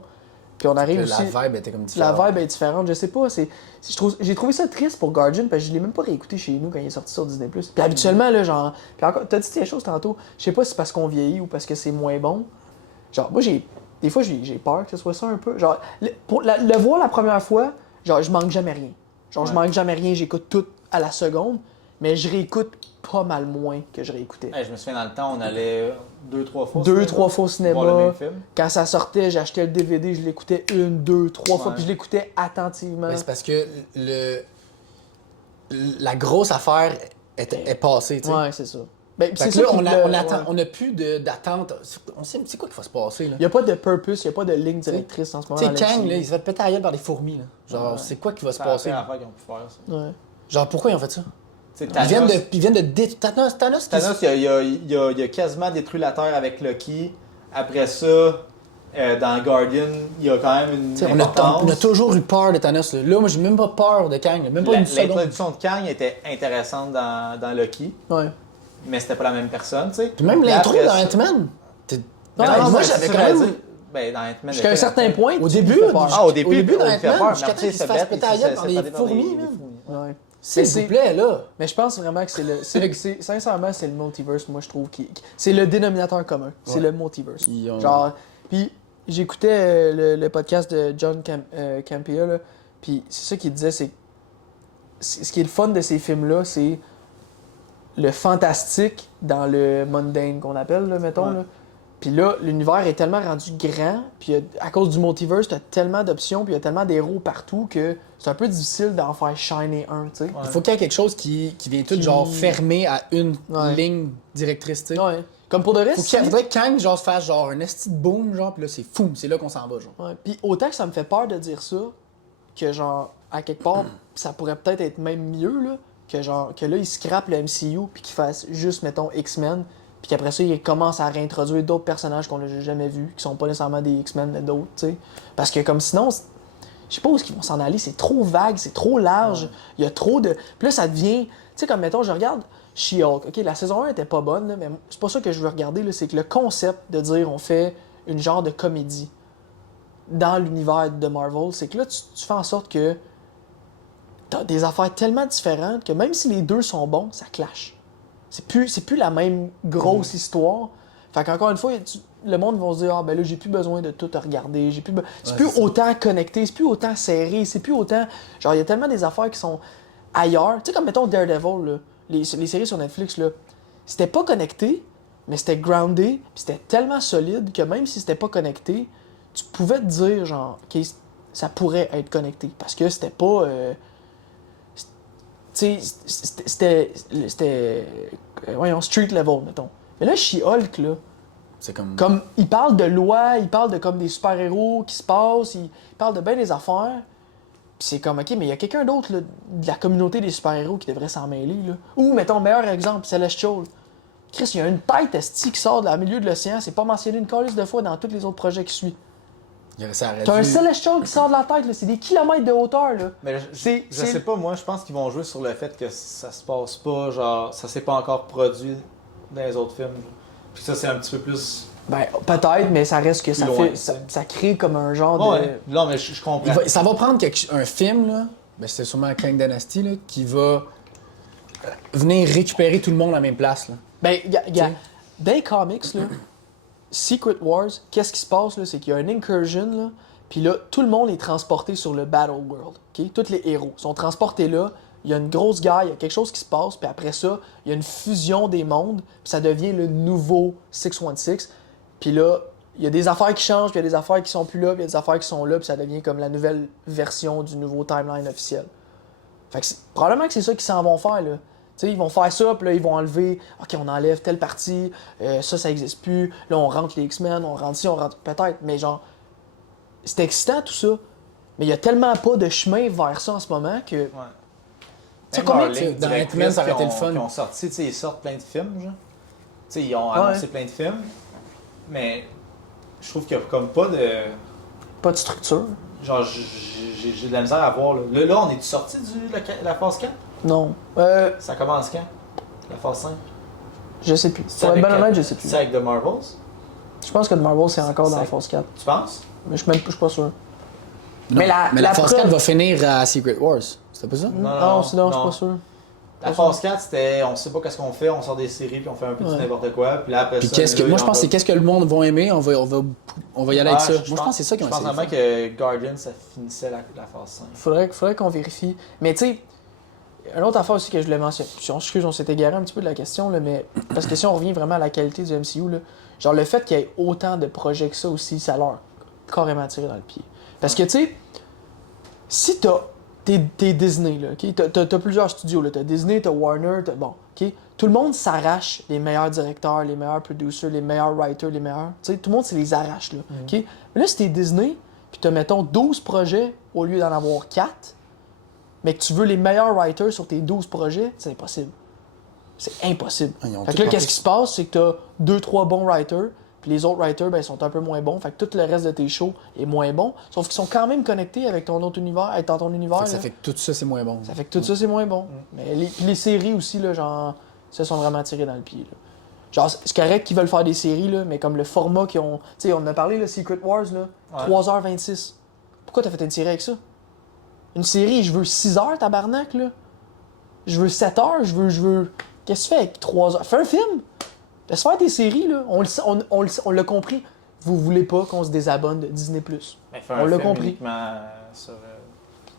Puis on arrive aussi... La vibe était comme La différente. vibe est différente, je sais pas. J'ai trouvé ça triste pour Guardian parce que je l'ai même pas réécouté chez nous quand il est sorti sur Disney+. Puis habituellement, là, genre... Puis encore, t'as dit des choses tantôt, je sais pas si c'est parce qu'on vieillit ou parce que c'est moins bon. Genre, moi, des fois, j'ai peur que ce soit ça un peu. Genre, pour le voir la première fois, genre, je manque jamais rien. Genre, je manque jamais rien, j'écoute tout à la seconde, mais je réécoute pas mal moins que je réécoutais. Hey, je me souviens dans le temps, on allait 2-3 fois. 2-3 fois au cinéma. Voir le même film. Quand ça sortait, j'achetais le DVD, je l'écoutais 1, 2, 3 fois, Ouais. puis je l'écoutais attentivement. Mais c'est parce que la grosse affaire est passée, tu sais. Ouais, c'est ça. Ben, Fait c'est que ça là, qui on me- attend, ouais. on n'a plus d'attente. On sait, c'est quoi qui va se passer, là? Il n'y a pas de purpose, il n'y a pas de ligne directrice en ce moment. Tu sais, dans Kang, l'MCU. là, il se fait péter la gueule par des fourmis, là. Genre, Ouais. c'est quoi qui va se C'est la passer? pire affaire qu'ils ont pu faire, ça. Ouais. Genre, pourquoi ils ont fait ça? Tu sais, Ils Thanos, viennent de détruire. Thanos, Thanos, il a quasiment détruit la Terre avec Loki. Après ça, dans Guardian, il y a quand même une Tu sais, on a importance. toujours eu peur de Thanos, là. Là, moi, j'ai même pas peur de Kang, là. Même pas une seconde. L'introduction de Kang était intéressante dans Loki, Ouais. mais c'était pas la même personne, tu sais. Puis même Puis l'intro après dans ça- Ant-Man. Mais Non, non, moi, mais j'avais c'est quand ça que même. j'allais dire. Ben, dans Ant-Man, Jusqu'à un certain point, Au tu début, fais peur. Ah, au début, au début on dans le fait Ant-Man, peur, mais jusqu'à après, temps qu'il se fasse bête, péter la il gueule se par fait des péter par fourmis, des man. fourmis. Ouais. S'il c'est- vous plaît, là. Mais je pense vraiment que sincèrement, c'est le multiverse, moi, je trouve. C'est le dénominateur commun. C'est Ouais. le multiverse. Ils ont- Genre, puis j'écoutais le podcast de John Campea, là, puis c'est ça qu'il disait, ce qui est le fun de ces films-là, c'est le fantastique dans le mundane qu'on appelle, là, mettons. Ouais. Là. Puis là, l'univers est tellement rendu grand, puis à cause du multiverse, t'as tellement d'options, puis il y a tellement d'héros partout que c'est un peu difficile d'en faire shiner un, tu sais. Ouais. Il faut qu'il y ait quelque chose qui vient tout genre fermé à une Ouais. ligne directrice, tu sais. Ouais. Comme pour de vrai, Faut qu'il faudrait que Kang genre se fasse genre un esti de boom, genre, pis là c'est fou, c'est là qu'on s'en va, genre. Ouais. Puis autant que ça me fait peur de dire ça, que genre, à quelque part, ça pourrait peut-être être même mieux, là, que genre, que là, ils scrapent le MCU, puis qu'ils fassent juste, mettons, X-Men, puis qu'après ça, ils commencent à réintroduire d'autres personnages qu'on n'a jamais vus, qui sont pas nécessairement des X-Men, mais d'autres, tu sais. Parce que comme sinon, je sais pas où ils vont s'en aller, c'est trop vague, c'est trop large, il y a trop de... Puis là, ça devient... Tu sais, comme mettons, je regarde She-Hulk, OK, la saison 1 était pas bonne, là, mais c'est pas ça que je veux regarder, là, c'est que le concept de dire on fait une genre de comédie dans l'univers de Marvel, c'est que là, tu fais en sorte que t'as des affaires tellement différentes que même si les deux sont bons, ça clash. C'est plus la même grosse histoire. Fait qu'encore une fois, le monde va se dire, ah ben là, j'ai plus besoin de tout regarder, c'est plus autant connecté, c'est plus autant serré, c'est plus autant... Genre, il y a tellement des affaires qui sont ailleurs. Tu sais, comme mettons Daredevil, là, les séries sur Netflix, là, c'était pas connecté, mais c'était grounded, puis c'était tellement solide que même si c'était pas connecté, tu pouvais te dire, genre, OK, ça pourrait être connecté. Parce que c'était pas... tu sais, c'était voyons, street level, mettons. Mais là, She-Hulk, là, c'est comme... il parle de loi, il parle de comme des super-héros qui se passent, il parle de bien des affaires. Puis c'est comme, OK, mais il y a quelqu'un d'autre là, de la communauté des super-héros qui devrait s'en mêler, là. Ou, mettons, meilleur exemple, Celestial. Chris, il y a une tête esti qui sort de la milieu de l'océan, c'est pas mentionné une calice de fois dans tous les autres projets qui suivent. T'as un Celestial qui sort de la tête, là. C'est des kilomètres de hauteur, là. Mais je sais pas, moi, je pense qu'ils vont jouer sur le fait que ça se passe pas, genre, ça s'est pas encore produit dans les autres films. Puis ça, c'est un petit peu plus... Ben, peut-être, mais ça reste que ça loin, fait... Ça crée comme un genre de... Ouais, non, mais je comprends. Ça va prendre un film, là, ben c'est sûrement Kang Dynasty, là, qui va venir récupérer tout le monde à la même place, là. Ben, dans les comics, là, Secret Wars, qu'est-ce qui se passe, là, c'est qu'il y a une incursion, là, puis là, tout le monde est transporté sur le Battle World, OK? Tous les héros sont transportés là, il y a une grosse guerre, il y a quelque chose qui se passe, puis après ça, il y a une fusion des mondes, puis ça devient le nouveau 616, puis là, il y a des affaires qui changent, puis il y a des affaires qui sont plus là, puis il y a des affaires qui sont là, puis ça devient comme la nouvelle version du nouveau timeline officiel. Fait que probablement que c'est ça qu'ils s'en vont faire, là. T'sais, ils vont faire ça, puis là, ils vont enlever... OK, on enlève telle partie, ça existe plus. Là, on rentre les X-Men, on rentre ci, on rentre... Peut-être, mais genre... C'est excitant, tout ça. Mais il y a tellement pas de chemin vers ça en ce moment que... Ouais. Tu sais, combien... Dans Ant-Man, ça aurait été le fun. Ils ont sorti, ils sortent plein de films, genre. T'sais, ils ont annoncé plein de films, mais je trouve qu'il y a comme pas de... Pas de structure. Genre, j'ai de la misère à voir, là. Là, on est sorti de la phase 4? Non. Ça commence quand? La phase 5? Je sais plus. Pour être ben honnête, je sais plus. C'est avec The Marvels? Je pense que The Marvel, c'est encore dans la phase 4. Tu penses? Mais je suis pas sûr. Non, mais la phase 4 va finir à Secret Wars. C'était pas ça? Non, sinon, je suis pas sûr. La phase 4, c'était on sait pas qu'est-ce qu'on fait, on sort des séries puis on fait un peu de n'importe quoi. Puis là, après puis ça. moi, je pense que c'est qu'est-ce que le monde va aimer, on va y aller avec ça. Moi, je pense que c'est ça qu'ils ont essayé. Je pense vraiment que Guardian, ça finissait la phase 5. Faudrait qu'on vérifie. Mais tu sais, une autre affaire aussi que je voulais mentionner. Excuse, on s'est égaré un petit peu de la question, là, mais parce que si on revient vraiment à la qualité du MCU, là, genre le fait qu'il y ait autant de projets que ça aussi, ça leur carrément tiré dans le pied. Parce que tu sais, si t'es Disney, là, OK? T'as plusieurs studios, là. T'as Disney, t'as Warner, bon, OK? Tout le monde s'arrache les meilleurs directeurs, les meilleurs producers, les meilleurs writers, les meilleurs... Tu sais, tout le monde se les arrache, là, OK? Mais là, si t'es Disney, puis t'as, mettons, 12 projets au lieu d'en avoir 4, mais que tu veux les meilleurs writers sur tes 12 projets, c'est impossible. C'est impossible. Fait que là, qu'est-ce qui se passe? C'est que t'as 2-3 bons writers, puis les autres writers, ben, ils sont un peu moins bons. Fait que tout le reste de tes shows est moins bon. Sauf qu'ils sont quand même connectés avec ton autre univers, dans ton univers. Ça fait que tout ça, c'est moins bon. Ça fait que tout ça, c'est moins bon. Mais les séries aussi, là, genre, se sont vraiment tirées dans le pied, là. Genre, c'est correct qu'ils veulent faire des séries, là, mais comme le format qu'ils ont... Tu sais, on en a parlé, là, Secret Wars, là, 3h26. Pourquoi t'as fait une série avec ça? Une série, je veux 6h, tabarnak, là. Je veux 7h, je veux... Qu'est-ce que tu fais avec 3h? Fais un film! Laisse faire des séries, là. On l'a compris. Vous voulez pas qu'on se désabonne de Disney+. On l'a compris. Sur,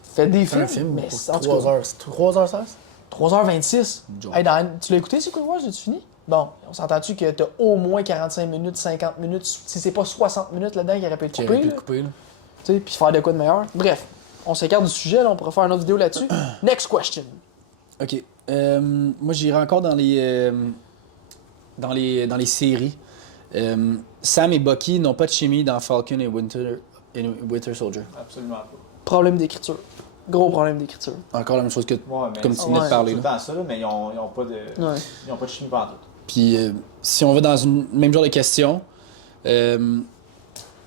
Fais des films. Un film, mais c'est 3h16? 3h26? Hey, tu l'as écouté, Secret Wars? As-tu fini? Bon, on s'entend-tu que t'as au moins 45 minutes, 50 minutes, si c'est pas 60 minutes là-dedans qui aurait pu être coupé. Tu sais, puis faire de quoi de meilleur. Bref, on s'écarte du sujet, là, on pourrait faire une autre vidéo là-dessus. Next question. OK. Moi, j'irai encore dans les séries. Sam et Bucky n'ont pas de chimie dans Falcon et Winter Soldier. Absolument pas. Problème d'écriture. Gros problème d'écriture. Encore la même chose que comme tu venais de parler. C'est tout le temps ça, là, mais ils ont pas de chimie pendant tout. Puis si on va dans une même genre de question,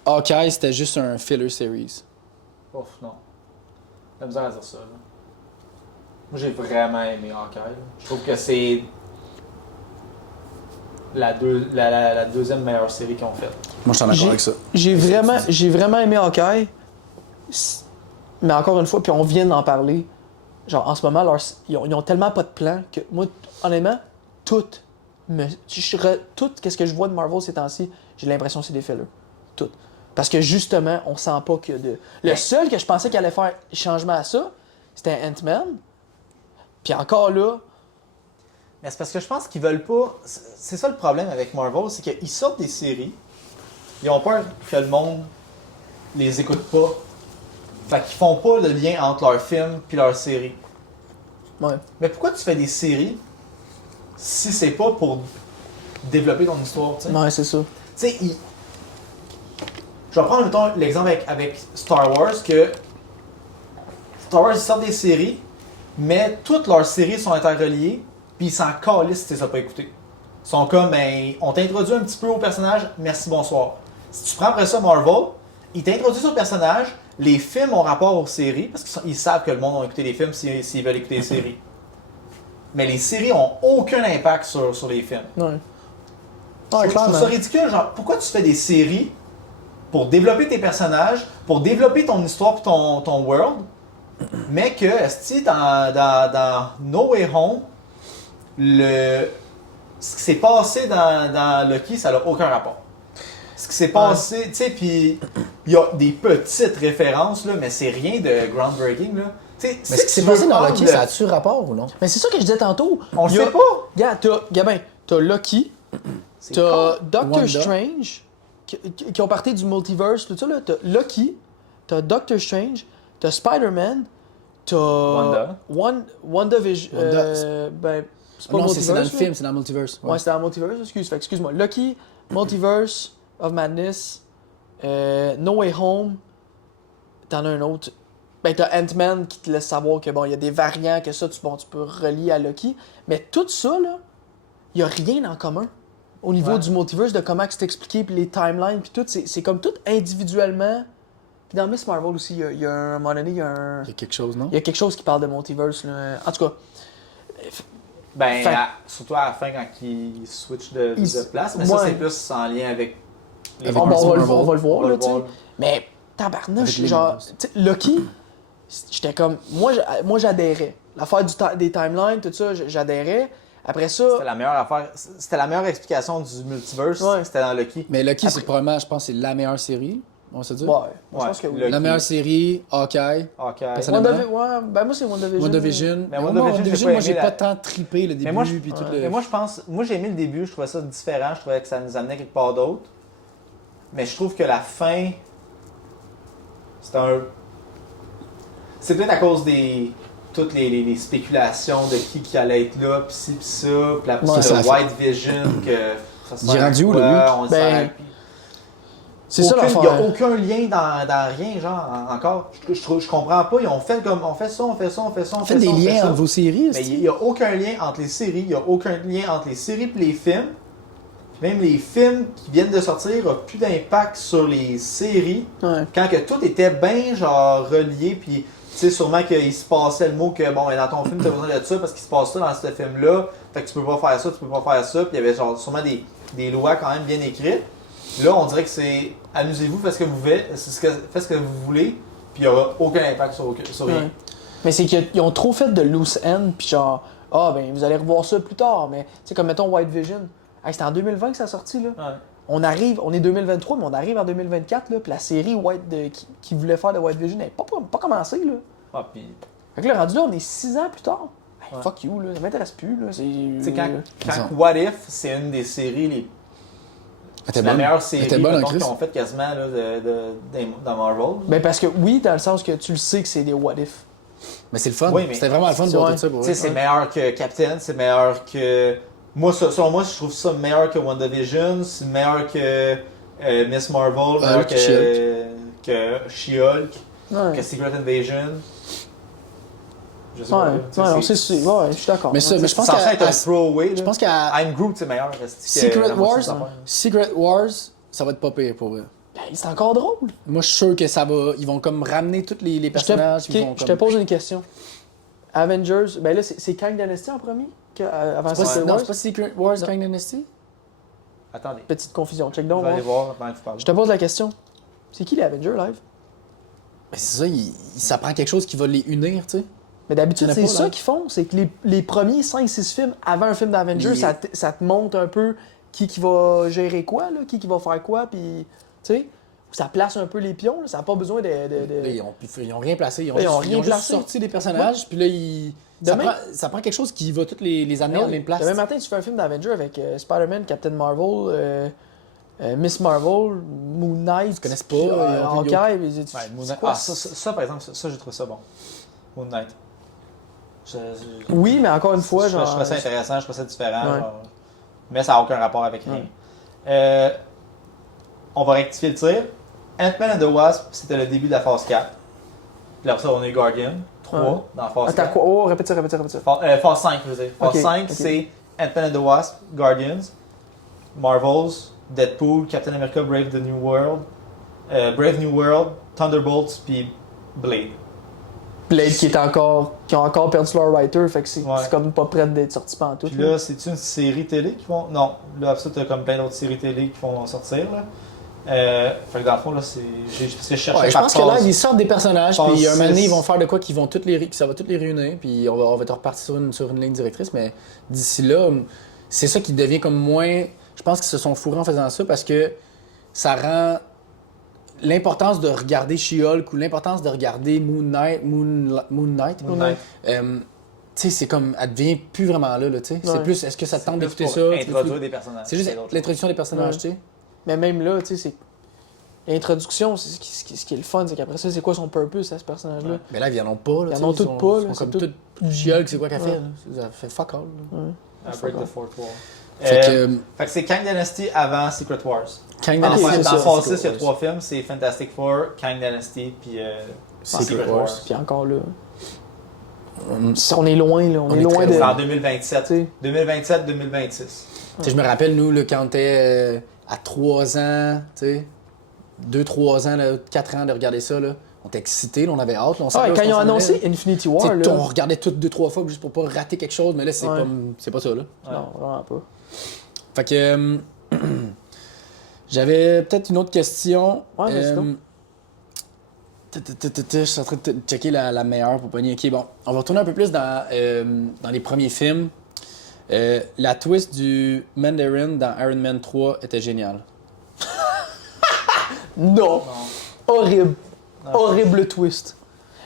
Hawkeye, c'était juste un filler series. Ouf, non. J'ai la misère à dire ça. Là. Moi, j'ai vraiment aimé Hawkeye. Là. Je trouve que c'est la deuxième meilleure série qu'ils ont faite. Moi, je suis en accord avec ça. J'ai vraiment aimé Hawkeye. Mais encore une fois, puis on vient d'en parler. Genre, en ce moment, ils ont tellement pas de plan que moi, honnêtement, tout qu'est-ce que je vois de Marvel ces temps-ci, j'ai l'impression que c'est des fillers. Tout. Parce que justement, on sent pas qu'il y a de. Le seul que je pensais qu'il allait faire changement à ça, c'était Ant-Man. Puis encore là. Mais c'est parce que je pense qu'ils veulent pas. C'est ça le problème avec Marvel, c'est qu'ils sortent des séries, ils ont peur que le monde les écoute pas. Fait qu'ils font pas le lien entre leurs films puis leurs séries. Ouais. Mais pourquoi tu fais des séries si c'est pas pour développer ton histoire, tu sais? Ouais, c'est ça. Tu sais, je vais prendre mettons, l'exemple avec Star Wars, que Star Wars ils sortent des séries, mais toutes leurs séries sont interreliées, puis ils s'en calissent si tu les as pas écoutées. Ils sont comme, ben, on t'introduit un petit peu au personnage, merci, bonsoir. Si tu prends après ça Marvel, ils t'introduisent au personnage, les films ont rapport aux séries, parce qu'ils savent que le monde va écouter les films s'ils veulent écouter les séries. Mais les séries ont aucun impact sur les films. Ouais. Je trouve ça ridicule, genre, pourquoi tu fais des séries pour développer tes personnages, pour développer ton histoire et ton world, mais que, esti, dans No Way Home, ce qui s'est passé dans Loki, ça n'a aucun rapport. Ce qui s'est passé, tu sais, puis il y a des petites références, là, mais c'est rien de groundbreaking, là. Mais ce qui s'est passé dans Loki, ça a-tu rapport ou non? Mais c'est ça que je disais tantôt. On le sait pas! Regarde, t'as Loki, t'as Doctor Strange, qui ont parti du multiverse, tout ça, là. T'as Loki, t'as Doctor Strange, t'as Spider-Man, t'as WandaVision. Ben, c'est pas non, multiverse. c'est dans le film, c'est dans le multiverse. Ouais, c'est dans le multiverse, excuse-moi. Loki, Multiverse of Madness, No Way Home, t'en as un autre. Ben, t'as Ant-Man qui te laisse savoir que bon, il y a des variants que ça, tu peux relier à Loki. Mais tout ça, là, il y a rien en commun. Au niveau du multiverse, de comment c'est expliqué, puis les timelines, puis tout, c'est comme tout individuellement. Puis dans Miss Marvel aussi, il y a un moment donné, il y a quelque chose, non? Il y a quelque chose qui parle de multiverse, là. En tout cas. Ben, surtout à la fin, quand ils switchent de place. Mais ça, c'est plus en lien avec les on va le voir, là, tu sais. Mais, tabarnouche, genre, Loki, j'étais comme. Moi, j'adhérais. L'affaire des timelines, tout ça, j'adhérais. Après ça. C'était la meilleure affaire. C'était la meilleure explication du multiverse. C'était dans Loki. Mais Loki, c'est probablement, je pense, c'est la meilleure série. On va se dire? Ouais, je pense que oui. La meilleure série, Hawkeye. Ben moi, c'est WandaVision. WandaVision. Mais WandaVision, moi, j'ai pas tant trippé le début. Mais moi, je pense. Moi, j'ai aimé le début. Je trouvais ça différent. Je trouvais que ça nous amenait quelque part d'autre. Mais je trouve que la fin. C'est peut-être à cause des. Toutes les spéculations de qui allait être là, pis ci, pis ça. Pis la de White Vision, que ça se fait. J'ai rendu où, là, lui? C'est ça, il n'y a aucun lien dans rien, genre, encore. Je comprends pas. Ils ont fait comme, on fait ça. Faites des liens entre vos séries. Mais il n'y a aucun lien entre les séries. Il n'y a aucun lien entre les séries et les films. Même les films qui viennent de sortir n'ont plus d'impact sur les séries. Ouais. Quand que tout était bien, genre, relié. Puis, tu sais, sûrement qu'il se passait le mot que, bon, dans ton film, tu as besoin de ça parce qu'il se passe ça dans ce film-là. Fait que tu peux pas faire ça, tu peux pas faire ça. Puis, il y avait genre, sûrement des lois quand même bien écrites. Là, on dirait que c'est amusez-vous, faites ce que vous voulez, puis il n'y aura aucun impact sur rien. Mais c'est qu'ils ont trop fait de loose end, puis genre, ben vous allez revoir ça plus tard. Mais tu sais, comme mettons White Vision, c'était en 2020 que ça a sorti, là. Ouais. On est 2023, mais on arrive en 2024, là, puis la série qui voulait faire de White Vision n'est pas commencée, là. Ah, puis... Fait que là, rendu là, on est 6 ans plus tard. Hey, fuck you, là, ça m'intéresse plus, là. Tu sais, quand What If, c'est une des séries c'est la meilleure série qu'ils ont fait quasiment là, dans Marvel. Ben parce que oui, dans le sens que tu le sais que c'est des what if. Mais c'est le fun. Oui, c'était vraiment le fun de voir tout ça. Tu sais, c'est meilleur que Captain, c'est meilleur que... Moi, selon moi, je trouve ça meilleur que WandaVision, c'est meilleur que Miss Marvel, meilleur que She-Hulk, que Secret Invasion. Je sais pas. Ouais, je suis d'accord. Mais ça, mais je pense ça être un qu'à throwaway. je pense qu'à I'm Groot, c'est meilleur. Secret Wars, ça va être pas pire pour eux. Ben, c'est encore drôle. Moi, je suis sûr que ça va. Ils vont comme ramener tous les personnages. Je te pose une question. Avengers, ben là, c'est Kang Dynasty en premier avant Secret Non, Wars? c'est pas Secret Wars Kang Dynasty? Attendez. Petite confusion. Check Je donc. vais aller voir pendant que vous parlez. Je te pose la question. C'est qui les Avengers live? Ben, c'est ça, ça prend quelque chose qui va les unir, tu sais. Mais d'habitude, Il y en a c'est pas, ça là. qu'ils font. C'est que les premiers 5-6 films avant un film d'Avengers, ça te montre un peu qui va gérer quoi, là, qui va faire quoi, puis tu sais, ça place un peu les pions. Là, ça n'a pas besoin de... Là, ils ont rien placé. Ils ont, Ils ont juste, rien ils ont juste placé. sorti des personnages, puis là, ça prend quelque chose qui va toutes les amener à la même place. Demain matin, tu fais un film d'Avengers avec Spider-Man, Captain Marvel, Miss Marvel, Moon Knight. Ils connaissent pas, Hawkeye. Ouais, Moon Knight. Ah, ça, par exemple, ça, j'ai trouvé ça bon. Moon Knight. Oui, mais encore une fois, je trouvais ça intéressant, je trouvais ça différent. Ouais. Genre, mais ça n'a aucun rapport avec rien. On va rectifier le tir. Ant-Man and the Wasp, c'était le début de la phase 4. Puis après ça, on a eu Guardian 3 dans la phase 4. Attends, quoi? Oh, répète ça. Phase 5, je veux dire. Phase Ok, 5, ok. c'est Ant-Man and the Wasp, Guardians, Marvels, Deadpool, Captain America, Brave New World, Thunderbolts, puis Blade. Blade qui ont encore perdu leur writer, fait que c'est Ouais. comme pas prêt d'être sorti pantoute. Puis là, c'est-tu une série télé qui vont. Non, là, après ça, t'as comme plein d'autres séries télé qui vont sortir, là. Fait que dans le fond, là, c'est. Parce que je cherchais Ouais, je par pense que phase. là, ils sortent des personnages, Phase puis un moment donné, 6. ils vont faire de quoi qui vont ça va toutes les réunir, puis on va être reparti sur une ligne directrice, mais d'ici là, c'est ça qui devient comme moins. Je pense qu'ils se sont fourrés en faisant ça parce que ça rend l'importance de regarder She-Hulk ou l'importance de regarder Moon Knight. Tu sais, c'est comme, elle devient plus vraiment là, tu sais. C'est Ouais. plus, est-ce que ça te tente d'écouter pour ça? introduire des personnages. C'est juste d'autres l'introduction des personnages, tu sais. Mais même là, tu sais, c'est. L'introduction, ce qui est le fun, c'est qu'après ça, c'est quoi son purpose à ce personnage-là? Ouais. Mais là, ils en ont pas, là. Ils en tu sais, ont toutes pas, là, Ils sont c'est comme tout- toutes She-Hulk, c'est quoi qu'elle Ouais. fait, là? Ça fait fuck all, là. choses. Break the fourth wall. Fait que, Fait que c'est Kang Dynasty avant Secret Wars. Kang Dans Dynasty, c'est dans ça, phase Secret 6, il y a Wars. 3 films, c'est Fantastic Four, Kang Dynasty, puis Secret Wars. Puis encore là. On est loin, là. On est est loin très de. c'est en 2027. Tu sais. 2027-2026. Tu sais, je me rappelle, nous, là, quand on était à 3 ans, tu sais, 2-3 ans, là, 4 ans de regarder ça, là, on était excités, là, on avait hâte. Là, on Ah, savait et où quand est-ce ils ont qu'on s'en annoncé allait, là. Infinity Tu War, sais, là. on regardait tout 2-3 fois juste pour pas rater quelque chose, mais là, c'est Ouais. comme. C'est pas ça, là. Non, vraiment pas. Fait que. J'avais peut-être une autre question. Ouais, vas-y donc. Je suis en train de checker la meilleure pour pogner. Ok, bon. On va retourner un peu plus dans les premiers films. La twist du Mandarin dans Iron Man 3 était géniale. Non! Horrible. Horrible twist.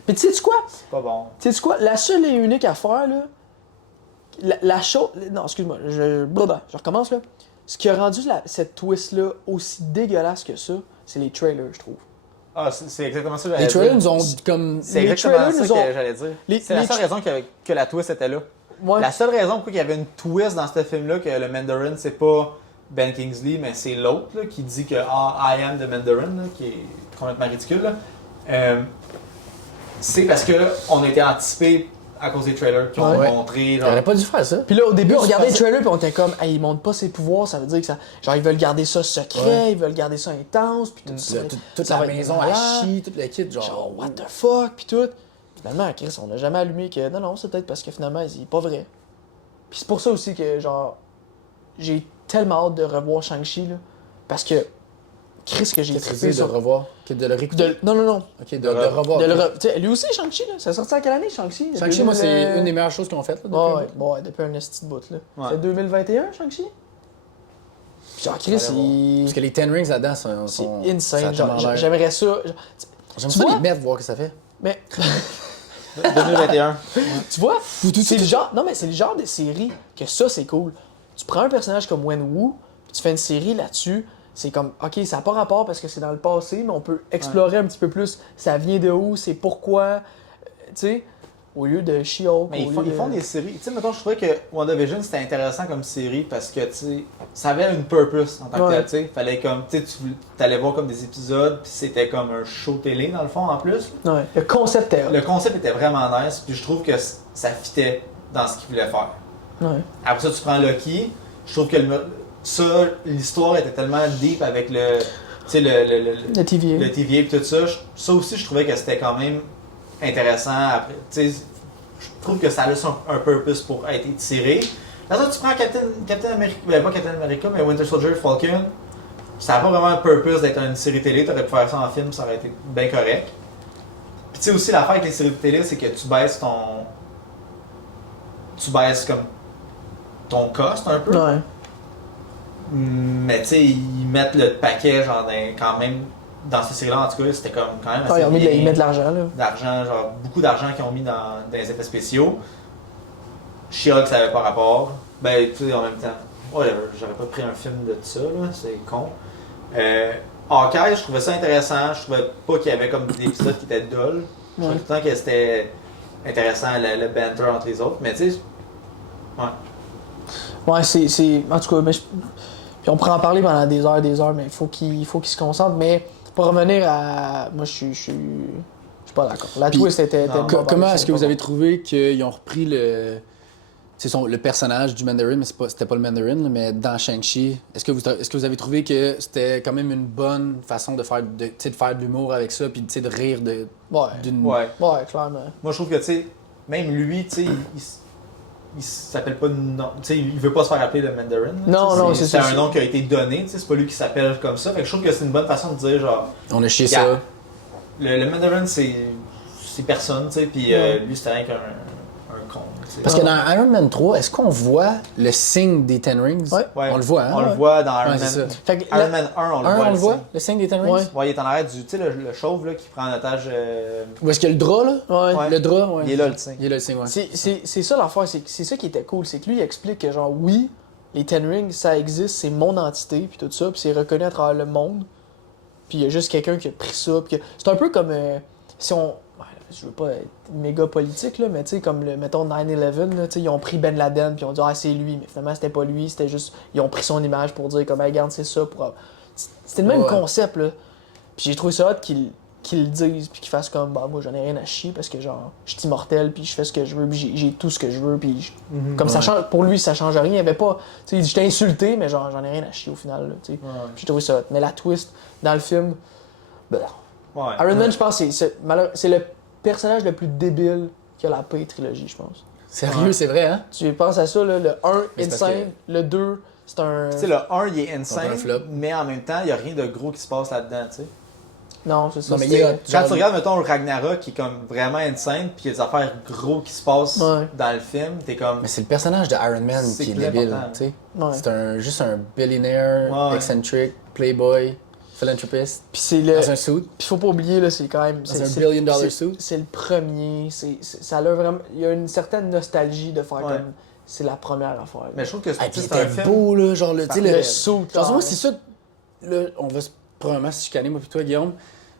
Mais tu sais quoi? C'est pas bon. Tu sais quoi? La seule et unique affaire, là. La chose. Non, excuse-moi. Je recommence, là. Ce qui a rendu cette twist-là aussi dégueulasse que ça, c'est les trailers, je trouve. Ah, c'est exactement ça que j'allais Les dire. trailers nous ont comme. C'est les exactement trailers ça nous ont- que j'allais dire. Les- C'est la les seule tra- raison que la twist était là. Ouais. La seule raison pourquoi il y avait une twist dans ce film-là, que le Mandarin, c'est pas Ben Kingsley, mais c'est l'autre là, qui dit que I am the Mandarin, là, qui est complètement ridicule. Là. C'est parce qu'on était anticipé à cause des trailers qui ont Ouais. montré. On Genre, aurait pas dû faire ça. Puis là, au début, on Juste regardait les parce- trailers, puis on était comme, hey, ils montrent pas ses pouvoirs, ça veut dire que ça. Genre, ils veulent garder ça secret, Ouais. ils veulent garder ça intense, puis tout ça. Toute ça la va être maison malade. à chie, toute la kit, Genre, genre. what the fuck, puis tout. Finalement, Chris, on n'a jamais allumé que. Non, c'est peut-être parce que finalement, il est pas vrai. Puis c'est pour ça aussi que, genre, j'ai tellement hâte de revoir Shang-Chi, là. Parce que, Chris, que j'ai Qu'est-ce que trippé c'est de sur. revoir? De le réécouter? Non. Ok, de revoir. Tu sais, lui aussi, Shang-Chi, là. Ça sorti à quelle année, Shang-Chi? Shang-Chi, moi, c'est une des meilleures choses qu'on fait. Là, depuis un bout. Bon, ouais, depuis un esti de bout, là. Ouais. C'est 2021, Shang-Chi? Puis genre, Chris, Parce il. que les Ten Rings là-dedans C'est sont. insane. ça a Genre, tellement l'air. j'aimerais ça. J'aime Tu ça vois? les mettre, voir ce que ça fait. Mais 2021. tu vois, c'est le genre. Non, mais c'est le genre de série que ça, c'est cool. Tu prends un personnage comme Wenwu, puis tu fais une série là-dessus. C'est comme, ok, ça n'a pas rapport parce que c'est dans le passé, mais on peut explorer un petit peu plus. Ça vient de où, c'est pourquoi. Tu sais, Au lieu de She-Hulk. Mais ils font des séries. Tu sais, mettons, je trouvais que WandaVision c'était intéressant comme série parce que, tu sais, ça avait une purpose en tant que tel, tu sais. Fallait comme, tu sais, tu allais voir comme des épisodes, puis c'était comme un show télé dans le fond en plus. Ouais, le concept était. Le concept était vraiment nice, puis je trouve que ça fitait dans ce qu'ils voulaient faire. Ouais. Après ça, tu prends Loki, je trouve que l'histoire était tellement deep avec le. Tu sais, le TVA. Le TVA et tout ça. Ça aussi, je trouvais que c'était quand même intéressant. Après, tu sais, je trouve que ça a un purpose pour être étiré. Là, tu prends Captain America, pas Captain America, mais Winter Soldier, Falcon. Ça n'a pas vraiment un purpose d'être une série télé. Tu aurais pu faire ça en film, ça aurait été bien correct. Puis, tu sais, aussi, l'affaire avec les séries télé, c'est que tu baisses comme ton cost un peu. Ouais. Mais tu sais, ils mettent le paquet, genre, quand même, dans cette série-là, en tout cas, c'était comme quand même assez Ils mettent de l'argent, là. D'argent, genre, beaucoup d'argent qu'ils ont mis dans les effets spéciaux. She-Hulk, ça n'avait pas rapport. Ben, tu sais, en même temps, whatever, j'aurais pas pris un film de ça, là, c'est con. Hawkeye, je trouvais ça intéressant. Je trouvais pas qu'il y avait comme des épisodes qui étaient dull. Je trouvais tout le temps que c'était intéressant, le banter entre les autres. Mais tu sais, ouais. Ouais, c'est. En tout cas, mais puis on pourrait en parler pendant des heures, mais il faut qu'il se concentre. Mais pour revenir à. Moi, je suis pas d'accord. La Puis, twist était comment est-ce que vous avez trouvé qu'ils ont repris le personnage du Mandarin, mais c'était pas le Mandarin, mais dans Shang-Chi, est-ce que vous avez trouvé que c'était quand même une bonne façon de faire de l'humour avec ça, puis de rire d'une... Ouais, clairement. moi, je trouve que, tu sais, même lui, tu sais, il s'appelle pas. Non, tu sais, il veut pas se faire appeler le Mandarin. Non, c'est ça. C'est un nom qui a été donné, tu sais, c'est pas lui qui s'appelle comme ça. Fait que je trouve que c'est une bonne façon de dire, genre. On a chié ça. Le Mandarin, c'est personne, tu sais, puis lui, c'était rien qu'un con. T'sais. Parce que dans Iron Man 3, est-ce qu'on voit le signe des Ten Rings? Ouais. Ouais. On le voit, hein? On le voit dans Iron Ouais, Man. c'est ça. Fait que Iron Man 1, on le voit. Le signe des Ten Rings? Ouais. Ouais, il est en arrière du. Tu sais, le chauve là, qui prend en otage. Où est-ce qu'il y a le drap, là? Ouais. Le drap, ouais. Il est là, le signe. Il est là, le signe, ouais. C'est ça l'affaire, c'est ça qui était cool, c'est que lui il explique que genre oui, les Ten Rings ça existe, c'est mon entité puis tout ça, puis c'est reconnu à travers le monde. Puis il y a juste quelqu'un qui a pris ça, puis c'est un peu comme si on je veux pas être méga politique là, mais tu sais comme mettons 9/11 là, tu sais ils ont pris Ben Laden puis ils ont dit ah c'est lui, mais finalement c'était pas lui, c'était juste ils ont pris son image pour dire comme hey, regarde c'est ça pour c'était le même concept là. Puis j'ai trouvé ça hot qu'ils le disent puis qu'ils fassent comme bah moi j'en ai rien à chier parce que genre je suis immortel puis je fais ce que je veux puis j'ai tout ce que je veux puis comme ça change pour lui ça change rien, il y avait pas tu sais je t'ai insulté mais genre j'en ai rien à chier au final là, tu sais. J'ai trouvé ça hot. Mais la twist dans le film Iron Man je pense c'est le personnage le plus débile que la paix trilogie je pense. Sérieux, c'est vrai, hein? Tu penses à ça là, le 1 Mais insane, le 2 c'est un Tu sais, le 1 il est insane, un flop. mais en même temps, il n'y a rien de gros qui se passe là-dedans, tu sais. non c'est ça. Non, mais c'est- Quand tu regardes, mettons, le Ragnarok qui est comme vraiment insane, puis il y a des affaires gros qui se passent dans le film, t'es comme. Mais c'est le personnage de Iron Man C'est qui est plus débile, important. tu sais. Ouais. C'est juste un billionaire, Ouais. excentric, playboy, philanthropist, Puis c'est le dans un suit. Puis faut pas oublier, là, c'est quand même. Dans un billion-dollar c'est- suit. C'est le premier. Ça a vraiment. Il y a une certaine nostalgie de faire comme. C'est la première affaire. Mais je trouve que Ah, puis il c'est un était film. beau, là, genre, tu sais, le saut. genre, moi, c'est ça, là, on va probablement se chicaner, moi puis toi, Guillaume,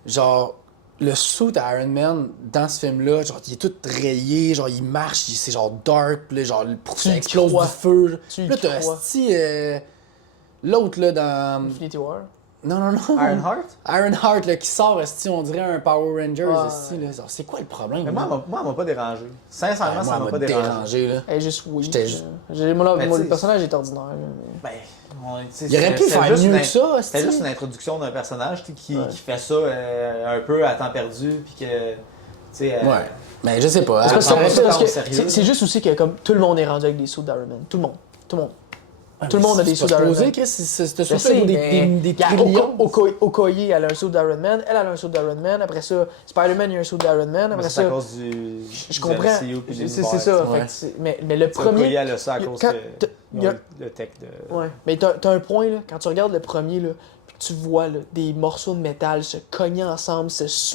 genre, le suit à Iron Man, dans ce film-là, genre, il est tout rayé, genre, il marche, c'est genre dark, puis là, genre, ça y explose crois. du feu. Tu y Là, t'as crois. asti, l'autre, là, dans... Infinity War. Non. Ironheart? Ironheart, là, qui sort, esti, on dirait un Power Rangers, Ouais. esti, là. Genre, c'est quoi le problème? Mais là? moi, elle m'a pas dérangé. Sincèrement, moi, ça elle m'a pas dérangé. dérangé, là. Elle est juste oui. J'étais- Mais Le tu- personnage est ordinaire. Là, mais- Ben, Il aurait pu faire mieux que ça, C'était esti. juste une introduction d'un personnage tu sais, qui fait ça un peu à temps perdu, puis que. Tu sais. Ouais. Mais je sais pas. Ah, C'est parce prend pas que- ça parce tant que au sérieux. c'est juste aussi que comme tout le monde est rendu avec des sauts d'Iron Man. Tout le monde. Tout le monde a des sauts sauts d'Iron Man. Chris, c'est Je sais, mais des il y a trillions. Okoye, elle a un saut d'Iron Man, elle a un saut d'Iron Man, après ça, Spider-Man, il y a un saut d'Ron Man, après C'est à ça... cause du. Je comprends, c'est ça, Ouais. fait que mais le Premier. premier... Il a ça à cause quand que. il y a- Le tech de. Ouais, mais t'as un point, là, quand tu regardes le premier, là, puis que tu vois là, des morceaux de métal se cogner ensemble,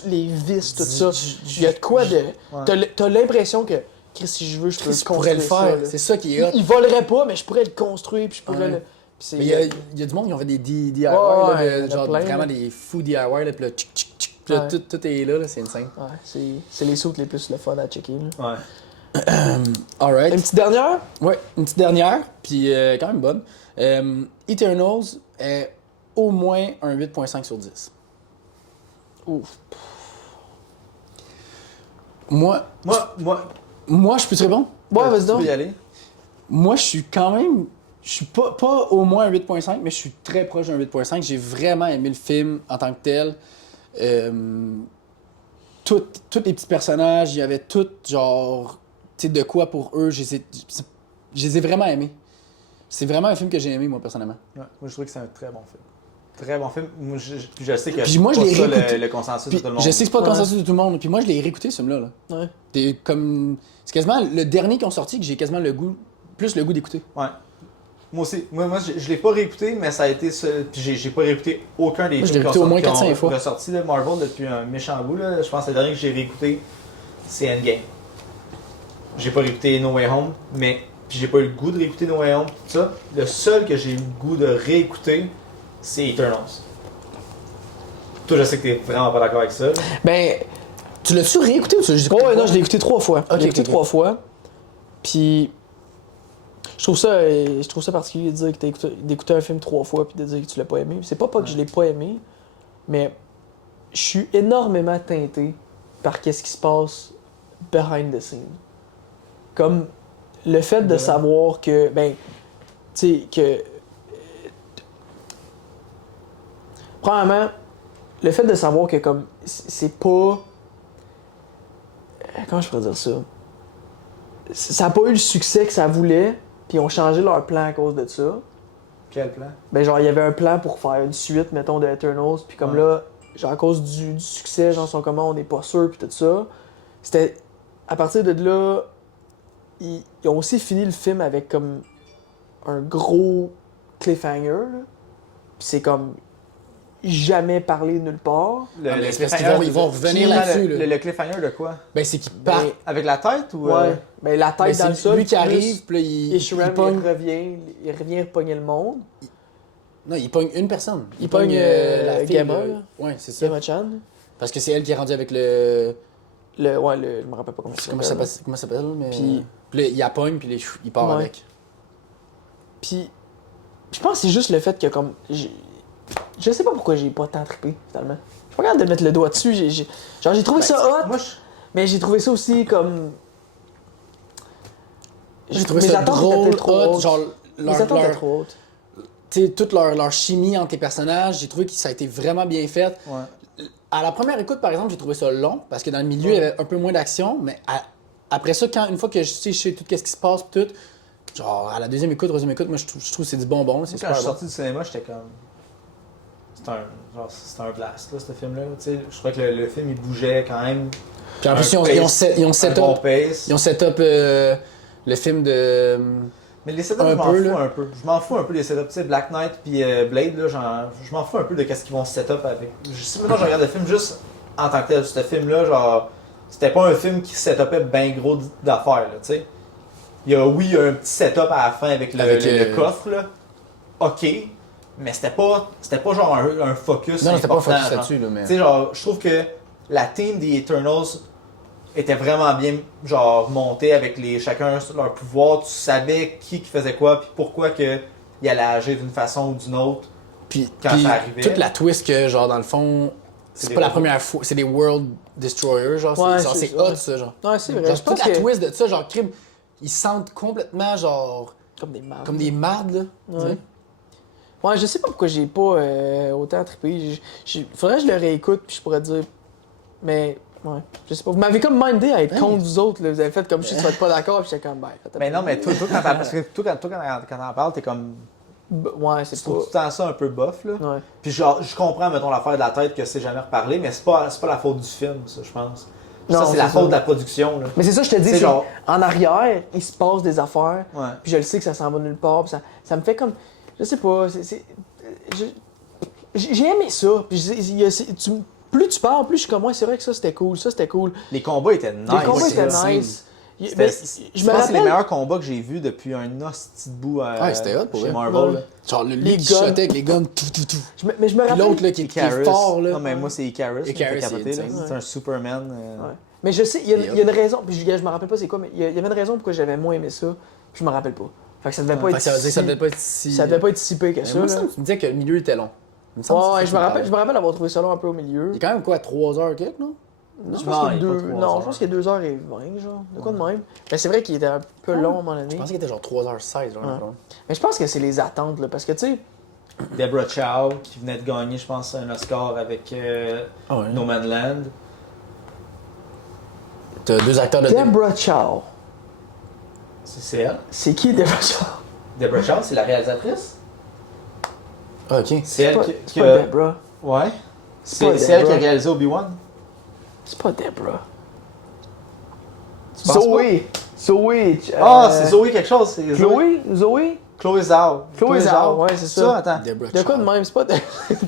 les vis, tout ça, il y a de quoi de... T'as l'impression que, Chris, si je veux, je peux Chris, je pourrais le construire faire. ça, là. C'est ça qui est hot. Il volerait pas, mais je pourrais le construire, puis je pourrais Ouais. le... puis c'est- Mais il y a du monde qui ont fait des DIY, Ouais, là, il y en a genre plein, vraiment là. des fous DIY, là, puis là, tchic, tchic, tchic, Puis là, tout est là, c'est insane. Ouais, c'est les suits les plus le fun à checker. Là. Ouais. Alright. Une petite dernière? Ouais, une petite dernière, puis quand même bonne. Eternals est au moins un 8.5 sur 10. Ouf. Moi, je peux te répondre? Ouais, vas-y tu donc. peux y aller. Moi, Je suis pas au moins un 8.5, mais je suis très proche d'un 8.5. J'ai vraiment aimé le film en tant que tel. Tous les petits personnages, il y avait tout, genre, tu sais, de quoi pour eux. Je les ai vraiment aimés. C'est vraiment un film que j'ai aimé, moi, personnellement. Ouais, moi, je trouve que c'est un très bon film. Très bon film. Moi, je sais que Puis moi, je c'est l'ai pas réécouté. le consensus Puis de tout le monde. je sais que c'est pas le consensus de tout le monde. Puis moi, je l'ai réécouté, ce film-là. Là. Ouais. C'est quasiment le dernier qui ont sorti que j'ai quasiment le goût d'écouter. Ouais. Moi aussi. Moi je l'ai pas réécouté, mais ça a été ça. Puis j'ai pas réécouté aucun des Moi, je films l'ai réécouté au moins 4-5 fois. ressortis de Marvel depuis un méchant bout. Là. Je pense que le dernier que j'ai réécouté, c'est Endgame. J'ai pas réécouté No Way Home, mais puis j'ai pas eu le goût de réécouter No Way Home, tout ça. Le seul que j'ai eu le goût de réécouter, c'est Eternals. Toi, je sais que t'es vraiment pas d'accord avec ça. Là. Ben, Tu l'as-tu réécouté ou tu l'as juste écouté? ouais, non, je l'ai écouté 3 fois. Ok, Je l'ai écouté ok. 3 fois. Puis, je trouve ça particulier de dire que d'écouter un film 3 fois puis de dire que tu l'as pas aimé. C'est pas que je l'ai pas aimé, mais je suis énormément teinté par qu'est-ce qui se passe behind the scenes. Comme le fait de savoir que, ben, tu sais, que. Premièrement, le fait de savoir que, comme, c'est pas. Comment je pourrais dire ça? Ça n'a pas eu le succès que ça voulait, puis ils ont changé leur plan à cause de ça. Quel plan? Ben, genre, il y avait un plan pour faire une suite, mettons, de Eternals, puis comme là, genre, à cause du succès, genre, sont comment, on n'est pas sûr, puis tout ça. C'était. À partir de là, ils ont aussi fini le film avec comme un gros cliffhanger, là. Puis c'est comme jamais parlé nulle part. c'est parce qu'ils vont revenir là-dessus. Là. Le cliffhanger de quoi? Ben, c'est qu'il part. Avec la tête ou. Ouais. Ben, la tête Ben, dans le c'est sol. lui qui plus arrive, puis là, il Ishram, pogne. il revient pogner le monde. Non, il pogne une personne. Il pogne la fille. Gamma, là. Ouais, c'est ça. Gamma-chan. Parce que c'est elle qui est rendue avec le. Je me rappelle pas comment Comment ça s'appelle, mais. Puis- Puis là, il la pogne, puis il part Ouais. avec. Puis, je pense que c'est juste le fait que, comme. Je sais pas pourquoi j'ai pas tant trippé, finalement. Je suis pas capable de mettre le doigt dessus. J'ai trouvé ça hot, Moi, mais j'ai trouvé ça aussi comme. J'ai trouvé mes ça attentes drôle, étaient trop hot, hautes. genre. Mes attentes étaient trop hautes. Tu sais, toute leur chimie entre les personnages, j'ai trouvé que ça a été vraiment bien fait. Ouais. À la première écoute, par exemple, j'ai trouvé ça long, parce que dans le milieu, il y avait un peu moins d'action, mais après ça, une fois que je sais tout ce qui se passe, tout, genre, à la deuxième écoute, troisième écoute, moi, je trouve que c'est du bonbon, c'est Quand super je suis bon. sorti du cinéma, j'étais comme. C'était un blast, là, ce film-là. Tu sais, je crois que le film, il bougeait quand même. Puis en plus, ils ont un set bon up, pace. ils ont set up le film de... Mais les setups, un je m'en peu, fous là. un peu. Je m'en fous un peu des setups. Tu sais, Black Knight puis Blade, là, je m'en fous un peu de qu'est-ce qu'ils vont setup avec. Si maintenant je regarde le film juste en tant que tel, ce film-là, genre, c'était pas un film qui setupait bien gros d'affaires, là, tu sais. Il y a un petit setup à la fin avec le coffre, là. Ok. Mais c'était pas genre un focus. Non, c'était pas un important, focus genre. là-dessus, là, mais... Tu sais, genre, je trouve que la team des Eternals était vraiment bien, genre, montée avec chacun leur pouvoir. Tu savais qui faisait quoi, puis pourquoi que il allait agir d'une façon ou d'une autre. Puis quand ça arrivait. toute la twist que, genre, dans le fond, C'est c'est des pas la robots. première fois, c'est des World Destroyers, genre, Ouais, c'est ouais. hot, ça, genre. Ouais, c'est vrai. Genre, Je pense toute la que- twist de ça, genre, crime, ils sentent complètement, genre, Comme des mardes. comme des mardes, là. tu sais. Ouais. Ouais, je sais pas pourquoi j'ai pas autant trippé. Faudrait que je le réécoute puis je pourrais dire. Mais, ouais, je sais pas. Vous m'avez comme mindé à être contre vous autres. Là. Vous avez fait comme si tu serais pas d'accord puis j'étais comme, ben. Mais non, mais toi parce que toi, quand t'en parles, t'es comme. Ouais, Tu c'est trouves tout pas. le temps ça un peu bof, là. Ouais. Puis genre, je comprends, mettons, l'affaire de la tête que c'est jamais reparlé, mais c'est pas la faute du film, ça, je pense. Non, ça, c'est la c'est faute ça. de la production, là. Mais c'est ça, je te dis, C'est c'est genre- en arrière, il se passe des affaires. Ouais. Puis je le sais que ça s'en va nulle part. Puis ça me fait comme. Je sais pas. J'ai aimé ça. Puis plus tu parles, plus je suis comme, ouais, c'est vrai que ça c'était cool. Ça c'était cool. Les combats étaient nice. Les combats c'est étaient insane. nice. Je Je me pense que c'est les rappelle. meilleurs combats que j'ai vus depuis un hostie de bout c'était hot pour chez vrai. Marvel. là. Genre, lui Les qui guns. shotait avec les guns, tout. Mais je me Puis rappelle. l'autre, là, qui est Icarus. fort, là. Non, mais moi, c'est Icarus. Icarus, qui me fait capoter, il est là. insane. C'est un Superman. Ouais. Mais je sais, il y a une raison, puis je me rappelle pas c'est quoi, mais il y avait une raison pourquoi j'avais moins aimé ça, puis je me rappelle pas. Fait que ça devait pas Fait être que ça veut dire que ça devait pas être si. ça devait pas être si pire que Mais ça. moi, là. ça, tu me disais que le milieu était long. Il me semble que Ouais, c'est je ça me que tu rappelle avoir trouvé ça long un peu au milieu. Il est quand même quoi, 3 heures quelque, non? Non, je Non, pense qu'il y a il est pas 2 3 non, heures. je pense qu'il y a 2h20, genre, de quoi de même. Mais c'est vrai qu'il était un peu long à un moment donné. Je pensais qu'il était genre 3h16, genre. Ouais. Mais je pense que c'est les attentes, là, parce que tu sais, Deborah Chow, qui venait de gagner, je pense, un Oscar avec Ah ouais. No Man's Land. T'as 2 acteurs de. Deborah Chow. C'est elle. C'est qui Deborah Chow? Deborah Chow, c'est la réalisatrice. Ah, ok. C'est elle qui C'est pas Deborah. Ouais. pas C'est elle qui a Deborah. réalisé Obi-Wan. C'est pas Deborah. Tu penses Zoé. Zoé. Ah, c'est Zoé quelque chose. C'est Chloé. Zoé. Chloé Zhao. Chloé Zhao, ouais, c'est ça. Attends. Deborah De quoi de Chow. même? C'est pas Deborah.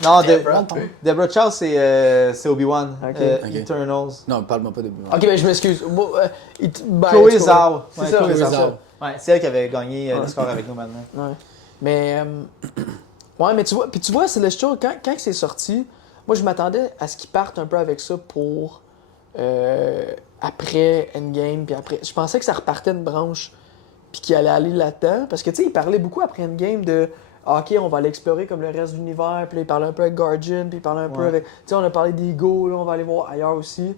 Non, Deborah. Deborah Chow, c'est Obi-Wan. Ok. Ok. Eternals. Non, parle-moi pas de Obi-Wan. Ok, ben je m'excuse. Ben, Chloé en tout cas, Zhao. C'est Ouais, ça. Chloé Chloé Zhao. Zhao. Ouais, c'est elle qui avait gagné Ouais. l'Oscar avec nous maintenant. Ouais. Mais, ouais, mais tu vois, Celestial, quand c'est sorti, moi je m'attendais à ce qu'ils partent un peu avec ça pour après Endgame, puis après. Je pensais que ça repartait une branche, puis qu'il allait aller là-dedans, parce que tu sais, il parlait beaucoup après Endgame de. Ah, ok, on va l'explorer comme le reste de l'univers, puis là, il parlait un peu avec Guardian, puis il parlait un peu Ouais. avec. Tu sais, on a parlé d'Ego, là, on va aller voir ailleurs aussi.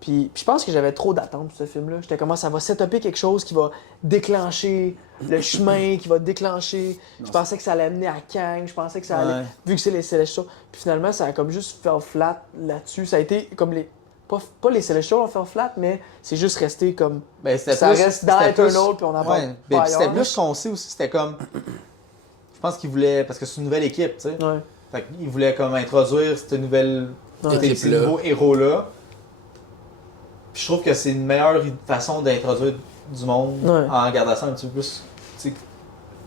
Puis je pense que j'avais trop d'attentes pour ce film-là. J'étais comme, ça va setuper quelque chose qui va déclencher le chemin, qui va déclencher. Je pensais que ça allait amener à Kang, je pensais que ça allait. Ouais. Vu que c'est les Celestials. Puis finalement, ça a comme juste fait flat là-dessus. Ça a été comme les. Pas les Celestials ont fait flat, mais c'est juste resté comme. Ben, c'était Ça plus- reste dans c'était plus- Eternal, puis on en parle Ouais, pas ben, puis c'était ailleurs, plus qu'on sait aussi, c'était comme. Je pense qu'ils voulaient. Parce que c'est une nouvelle équipe, tu sais. Ouais. Fait qu'ils voulaient comme introduire cette nouvelle. Ouais. Ces nouveaux héros-là. Puis je trouve que c'est une meilleure façon d'introduire du monde Ouais. en gardant ça un petit peu plus tu sais,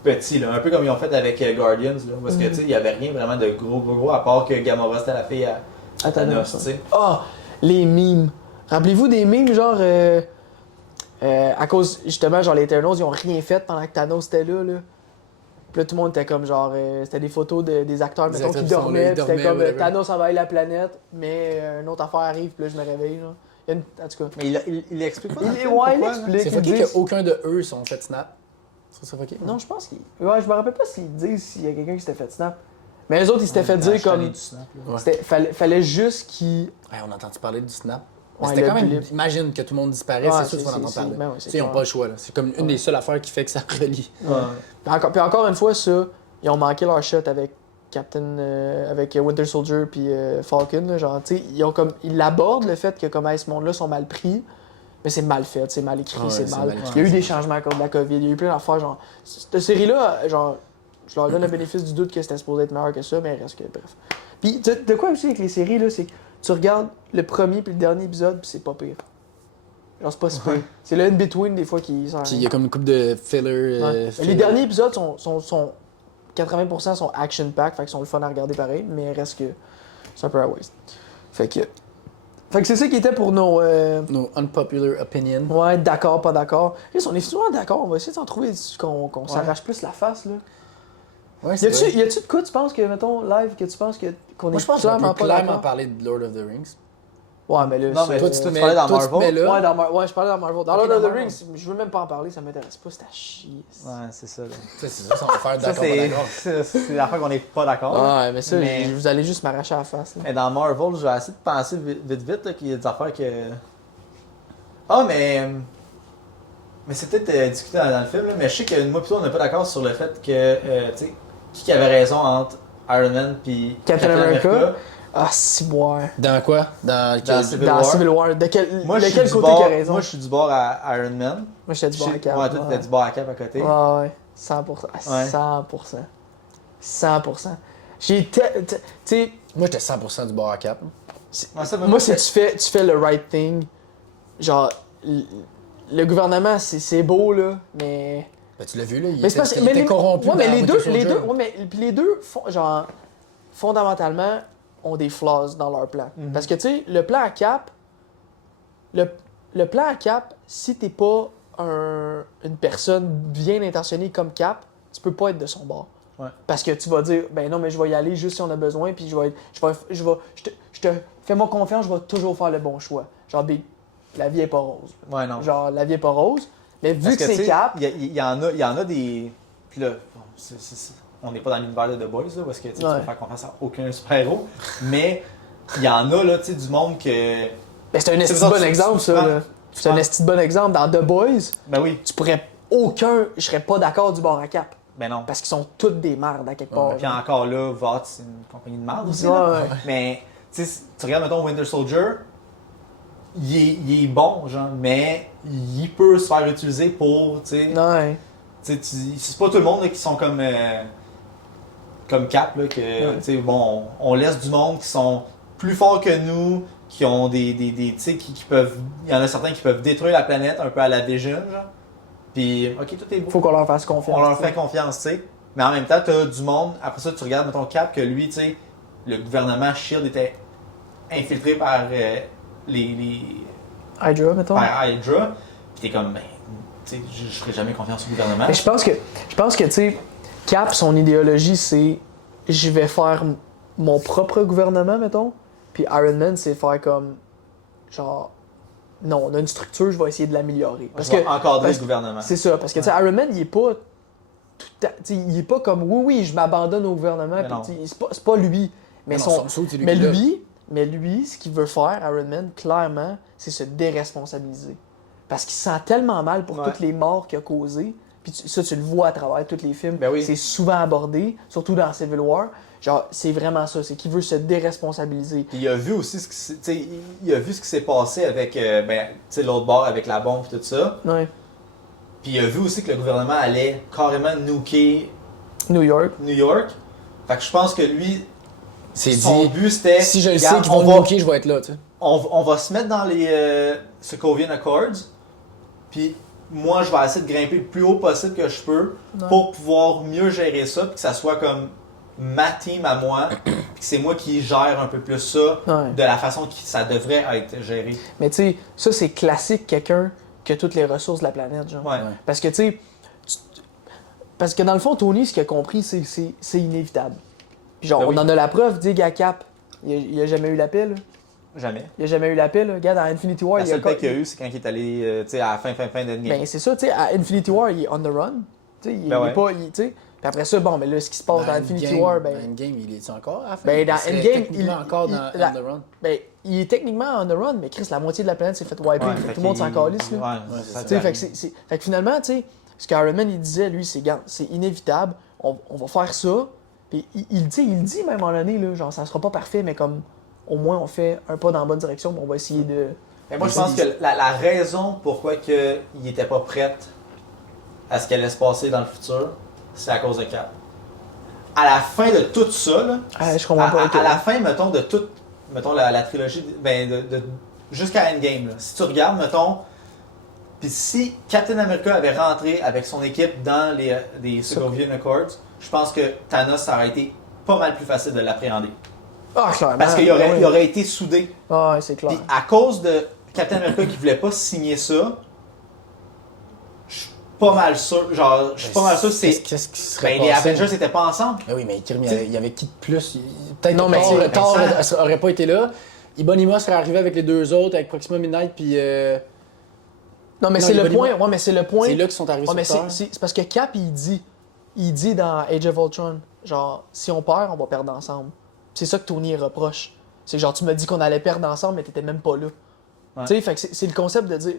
petit, là. Un peu comme ils ont fait avec Guardians, là. Parce que tu sais, il n'y avait rien vraiment de gros, à part que Gamora c'était la fille à Thanos, tu sais. Ah, les mimes. Rappelez-vous des mimes, genre. À cause, justement, genre, les Eternals, ils ont rien fait pendant que Thanos était là. Puis là, tout le monde était comme, genre. C'était des photos des acteurs, Des mettons, acteurs qui qui sont là, dormaient. ils Puis c'était dormaient, comme, whatever. Thanos envahit la planète, mais une autre affaire arrive, puis là, je me réveille, là. En tout cas. Mais il explique pas. dans le Il film ouais, il pourquoi, là. explique. C'est ils fucké disent- qu'aucun de eux sont fait snap. C'est ça fucké? Non, je pense qu'ils. Ouais, je me rappelle pas s'ils disent s'il y a quelqu'un qui s'était fait snap. Mais les autres, ils s'étaient fait Dans la dire comme. chaîne du snap, là. Ouais. Fallait juste qu'ils. Ouais, on a entendu parler du snap. Mais Ouais, c'était le quand même. blip. Imagine que tout le monde disparaît, Ouais, c'est sûr c'est- qu'on entend c'est- parler. ben ouais, Tu c'est sais, ils n'ont clair. pas le choix. Là. C'est comme une des seules affaires qui fait que ça relie. Ouais. Puis encore une fois, ça, ils ont manqué leur shot avec avec Winter Soldier puis Falcon. Là, genre, tu sais, ils l'abordent le fait que comme ce monde-là sont mal pris, mais c'est mal fait, c'est mal écrit, Ouais, c'est c'est mal. mal écrit. Il y a eu des changements à cause de la COVID, il y a eu plein d'affaires. Genre, cette série-là, genre, je leur donne le bénéfice du doute que c'était supposé être meilleur que ça, mais il reste que bref. Puis de quoi aussi avec les séries là, c'est que tu regardes le premier puis le dernier épisode puis c'est pas pire. Genre c'est pas si pire. C'est le in-between des fois qui sert à Puis il y rien. a comme une coupe de filler. Ouais. filler. Les derniers épisodes sont 80% sont action-pack, fait qu'ils sont le fun à regarder pareil, mais il reste que c'est un peu à waste. Fait que c'est ça qui était pour nos No unpopular opinion. ouais, d'accord, pas d'accord. Chris, on est souvent d'accord, on va essayer de s'en trouver qu'on s'arrache plus la face là. Ouais, Y c'est vrai. a-tu de quoi tu penses que mettons live que tu penses qu'on est Moi, je pense qu'on clairement peut pas clairement d'accord? parler de Lord of the Rings. Ouais, mais là Non, mais c'est- toi, tu parlais dans toi, tu te Marvel. mets là. Ouais, je parlais dans Marvel. Dans Ok, Lord of dans the Marvel. Rings, je veux même pas en parler, ça m'intéresse pas, c'est à chier. Ouais, c'est ça. Là. Ça, c'est ça, on va faire Ça, d'accord, pas d'accord. c'est l'affaire qu'on n'est pas d'accord. Ouais, mais ça, Mais- vous allez juste m'arracher à la face. Là. Mais dans Marvel, j'ai essayé de penser vite là, qu'il y a des affaires que. Ah, mais c'est peut-être discuté dans le film, là, mais je sais que moi, plutôt, on n'est pas d'accord sur le fait que. Tu sais, qui avait raison entre Iron Man et Captain America. Ah, si, ouais. Dans quoi? Dans quel... Civil Dans War. Civil War. De quel, Moi, je suis lequel du côté bord, qui a raison? moi, je suis du bord à Iron Man. Moi, j'étais du bord à Cap. Ouais, toi, t'étais du bord à Cap à côté. Ouais, ouais. 100%. Ouais. 100%. 100%. J'ai... Tu sais, Moi, j'étais 100% du bord à cap. Ouais, ça, moi, si tu fais le right thing, genre, le gouvernement, c'est beau, là, mais... Ben, tu l'as vu, là, il Mais c'est était, parce que il était corrompu. Ouais, mais dans les Winter deux, Soldier. ouais, mais puis les deux, genre, fondamentalement, ont des flaws dans leur plan. Mhm. Parce que, tu sais, le plan à Cap, le plan à Cap, si t'es pas une personne bien intentionnée comme Cap, tu peux pas être de son bord. Ouais. Parce que tu vas dire, ben non, mais je vais y aller juste si on a besoin, puis je te fais-moi confiance, je vais toujours faire le bon choix. Genre, la vie est pas rose. Ouais, non. Genre, la vie est pas rose, mais vu Parce que c'est Cap. Il y en a des. Puis là, bon, on n'est pas dans l'univers de The Boys, là, parce que tu vas faire confiance à aucun super-héros. Mais il y en a, là, tu sais, du monde que. Ben, c'est un esti de bon exemple, ça. Là. C'est un esti de bon exemple. Dans The Boys, ben oui. je serais pas d'accord du bord à Cap. Ben non. Parce qu'ils sont toutes des merdes à quelque part. Puis encore là, VOT, c'est une compagnie de merde aussi. Ouais, Là. ouais. Mais tu regardes, mettons, Winter Soldier, il est bon, genre, mais il peut se faire utiliser pour, tu sais. Ouais. C'est pas tout le monde là, qui sont comme Cap, là, que, tu sais, bon, on laisse du monde qui sont plus forts que nous, qui ont tu sais, qui peuvent. Il y en a certains qui peuvent détruire la planète un peu à la Vision, genre. Puis, ok, tout est beau. Faut qu'on leur fasse confiance. On leur fait confiance, tu sais. Mais en même temps, t'as du monde. Après ça, tu regardes, mettons, Cap, que lui, tu sais, le gouvernement Shield était infiltré par les Hydra, mettons. par Hydra. Puis t'es comme, ben, tu sais, je ferai jamais confiance au gouvernement. Mais je pense que, tu sais, Cap, son idéologie, c'est je vais faire mon propre gouvernement, mettons. Puis Iron Man, c'est faire comme, genre, non, on a une structure, je vais essayer de l'améliorer. Parce que encadrer le gouvernement. C'est ça, parce que, tu sais, Iron Man, il est pas. Il est pas comme, oui, je m'abandonne au gouvernement. C'est pas lui. Mais lui, ce qu'il veut faire, Iron Man, clairement, c'est se déresponsabiliser. Parce qu'il se sent tellement mal pour toutes les morts qu'il a causées. Puis ça, tu le vois à travers tous les films. Ben oui. C'est souvent abordé, surtout dans Civil War. Genre, c'est vraiment ça, c'est qu'il veut se déresponsabiliser. Puis il a vu aussi ce qui s'est passé avec l'autre bord, avec la bombe et tout ça. Ouais. Puis il a vu aussi que le gouvernement allait carrément nuker New York. Fait que je pense que lui, C'est son dit, but c'était. si je le sais qu'ils vont nous nuker, je vais être là, tu sais. On va se mettre dans les Sokovian Accords. Puis moi, je vais essayer de grimper le plus haut possible que je peux pour pouvoir mieux gérer ça. Puis que ça soit comme ma team à moi. Puis que c'est moi qui gère un peu plus ça de la façon que ça devrait être géré. Mais tu sais, ça, c'est classique, quelqu'un qui a toutes les ressources de la planète, genre. Ouais. Parce que, tu sais, parce que dans le fond, Tony, ce qu'il a compris, c'est inévitable. Puis genre, on en a la preuve, dis, gars, Cap, il a jamais eu la pile. Jamais. Il a jamais eu la pile. Regarde, dans Infinity War, La seule paix qu'il y a eu, c'est quand il est allé à la fin d'Endgame. Ben, c'est ça, tu sais, à Infinity War, il est on the run. Tu sais, il est pas. Tu sais. Puis après ça, bon, mais là, ce qui se passe dans Infinity War, ben. Dans Endgame, il est encore à la fin? Ben, dans Endgame, il est encore dans On the Run. Ben, il est techniquement on the run, mais Chris, la moitié de la planète s'est fait wiper. Tout le monde s'en calisse, là. Ouais, Tu sais, fait que finalement, tu sais, ce qu'Iron Man, il disait, lui, c'est inévitable, on va faire ça. Puis il dit même en l'année, là, genre, ça sera pas parfait, mais comme, au moins, on fait un pas dans la bonne direction, on va essayer de. Mais moi, je pense que la raison pourquoi il était pas prêt à ce qui allait se passer dans le futur, c'est à cause de Cap. À la fin de tout ça, là, je comprends pas. À la fin, mettons, de toute la trilogie, jusqu'à Endgame, là, si tu regardes, mettons, puis si Captain America avait rentré avec son équipe dans les Sokovian Accords, je pense que Thanos, ça aurait été pas mal plus facile de l'appréhender. Ah, clairement. Parce qu'il aurait été soudé. Ah, c'est clair. Puis à cause de Captain America qui voulait pas signer ça, je suis pas mal sûr. Genre, je suis pas mal sûr que c'est. Qu'est-ce qui serait Ben, les Avengers n'étaient pas ensemble. Ben oui, mais il y avait qui de plus? Peut-être Non, mais Thor aurait pas été là. Ibonima serait arrivé avec les deux autres, avec Proxima Midnight, puis. Non, mais c'est le point. Ouais, mais c'est le point. C'est là qu'ils sont arrivés mais sur Terre. c'est parce que Cap, il dit dans Age of Ultron, genre, si on perd, on va perdre ensemble. C'est ça que Tony reproche. C'est genre, tu m'as dit qu'on allait perdre ensemble, mais t'étais même pas là. Ouais. Tu sais, fait que c'est le concept de dire.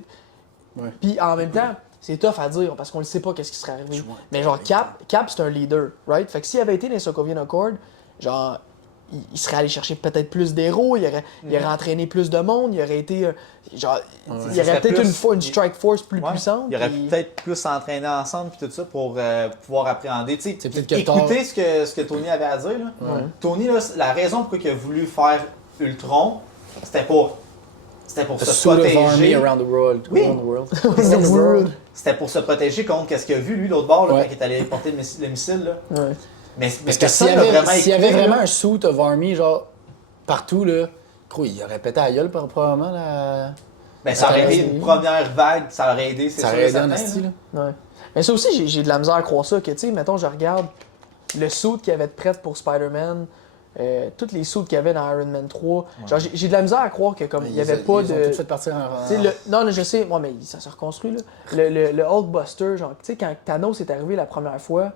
Ouais. Puis en même temps, c'est tough à dire parce qu'on le sait pas qu'est-ce qui serait arrivé. Mais genre, Cap, c'est un leader, right? Fait que s'il avait été dans les Sokovian Accords, genre, il serait allé chercher peut-être plus d'héros, il aurait entraîné plus de monde, il aurait été. Genre, il y aurait peut-être une strike force plus puissante. Il aurait puis... peut-être plus s'entraîner ensemble puis tout ça pour pouvoir appréhender. Tu sais, peut-être que écoutez ce que Tony avait à dire. Là. Ouais. Tony, là, la raison pour laquelle il a voulu faire Ultron, c'était pour se protéger. Around the world. Oui. Around the world. C'était pour se protéger contre qu'est-ce qu'il a vu lui l'autre bord là, quand il est allé porter le missile. Là. Ouais. Mais Parce que personne s'il n'a vraiment y écouté, avait vraiment là. un suit of army, genre, partout, là, il aurait pété à la gueule, probablement, Ben, ça aurait été une première vague, ça aurait aidé, c'est sûr. Ça aurait aidé en esti, là. Ouais. Mais ça aussi, j'ai de la misère à croire ça, que, tu sais, mettons, je regarde le suit qu'il y avait de prêt pour Spider-Man, toutes les suits qu'il y avait dans Iron Man 3. Genre, j'ai de la misère à croire que, comme, il y avait pas de... Ils ont tout fait partir en... Non, je sais, moi, mais ça se reconstruit, là. Le Hulkbuster, genre, tu sais, quand Thanos est arrivé la première fois,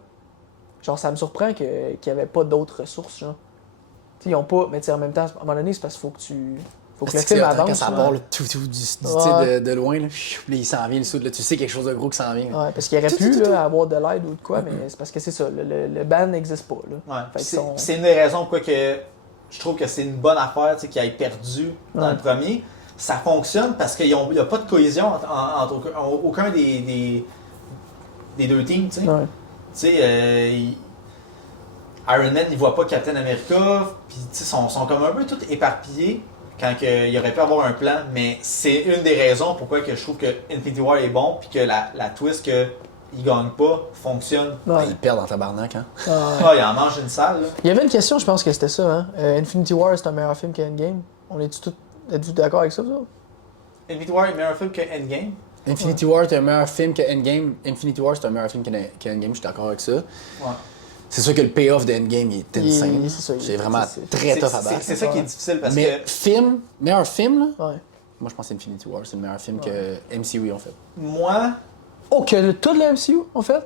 genre, ça me surprend qu'il n'y avait pas d'autres ressources, genre. Tu sais, ils ont pas... Mais tu sais, en même temps, à un moment donné, c'est parce qu'il faut que tu... Faut que le film avance. Quand ça part le tout de loin, là, il s'en vient le soude, là, tu sais quelque chose de gros qui s'en vient. Ouais, parce qu'il aurait pu là, avoir de l'aide ou de quoi, mais c'est parce que c'est ça, le ban n'existe pas. Là. Ouais. C'est une des raisons pourquoi que je trouve que c'est une bonne affaire qu'il ait perdu dans le premier. Ça fonctionne parce qu'il n'y a pas de cohésion entre aucun des deux teams. Tu sais. Ouais. Iron Man, il voit pas Captain America, puis ils sont comme un peu tous éparpillés. Quand il aurait pu avoir un plan, mais c'est une des raisons pourquoi que je trouve que Infinity War est bon, puis que la twist qu'il gagne pas fonctionne. Ouais. Ils perdent en tabarnak, hein? Il en mange une salle. Là. Il y avait une question, je pense que c'était ça, hein? Infinity War, c'est un meilleur film que Endgame. Êtes-vous d'accord avec ça, vous? Infinity War est un meilleur film que Endgame? Infinity War est un meilleur film que Endgame. Infinity War, c'est un meilleur film que Endgame, je suis d'accord avec ça. Ouais. C'est sûr que le payoff de Endgame il est insane. C'est vraiment très tough à battre. C'est ça qui est difficile parce mais que. Meilleur film, là? Ouais. Moi, je pense que Infinity War, c'est le meilleur film que MCU ont fait. Moi. Oh, que tout le MCU, en fait?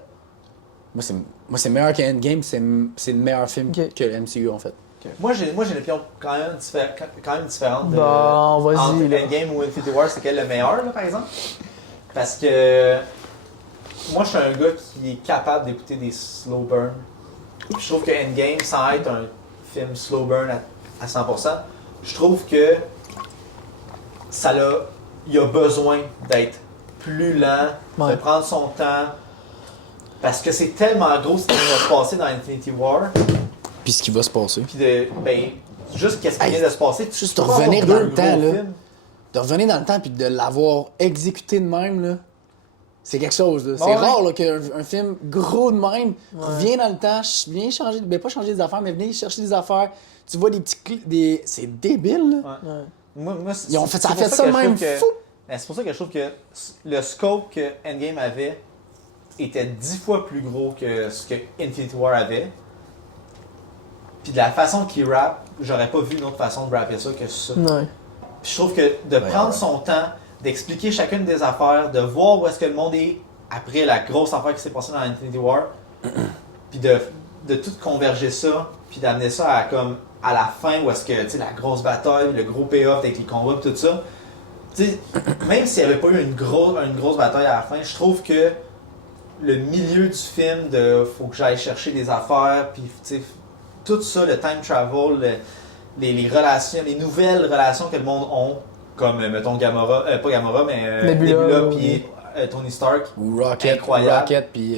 Moi, c'est meilleur que Endgame, c'est le meilleur film que le MCU ont fait. Okay. Moi, j'ai une opinion quand même différente. Bon, vas-y. Entre Endgame ou Infinity War, c'est quel le meilleur, là, par exemple? Parce que. Moi, je suis un gars qui est capable d'écouter des slow burn. Je trouve que Endgame, sans être un film slow burn à 100%, je trouve que il a besoin d'être plus lent, de prendre son temps, parce que c'est tellement gros ce qui va se passer dans Infinity War. Puis ce qui va se passer. Puis juste qu'est-ce qui vient de se passer. Juste de revenir dans le temps, là. De revenir dans le temps puis de l'avoir exécuté de même, là. C'est quelque chose, là. C'est rare là, qu'un film gros de même revient dans le temps, vient changer, pas changer des affaires, mais venir chercher des affaires. Tu vois des petits clics, c'est débile, là. Ouais. Moi, ça a fait ça même fou. C'est pour ça que je trouve que le scope que Endgame avait était 10 fois plus gros que ce que Infinity War avait. Puis de la façon qu'il rappe, j'aurais pas vu une autre façon de rapper ça que ça. Ouais. Puis je trouve que de prendre son temps, d'expliquer chacune des affaires, de voir où est-ce que le monde est après la grosse affaire qui s'est passée dans Infinity War, puis de tout converger ça, puis d'amener ça à la fin où est-ce que, tu sais, la grosse bataille, le gros payoff avec les combats et tout ça. Tu sais, même s'il n'y avait pas eu une grosse bataille à la fin, je trouve que le milieu du film de faut que j'aille chercher des affaires, puis tu sais, tout ça, le time travel, les relations, les nouvelles relations que le monde a, comme mettons Gamora, pas Gamora, mais Nebula puis Tony Stark. Ou Rocket, incroyable. Rocket puis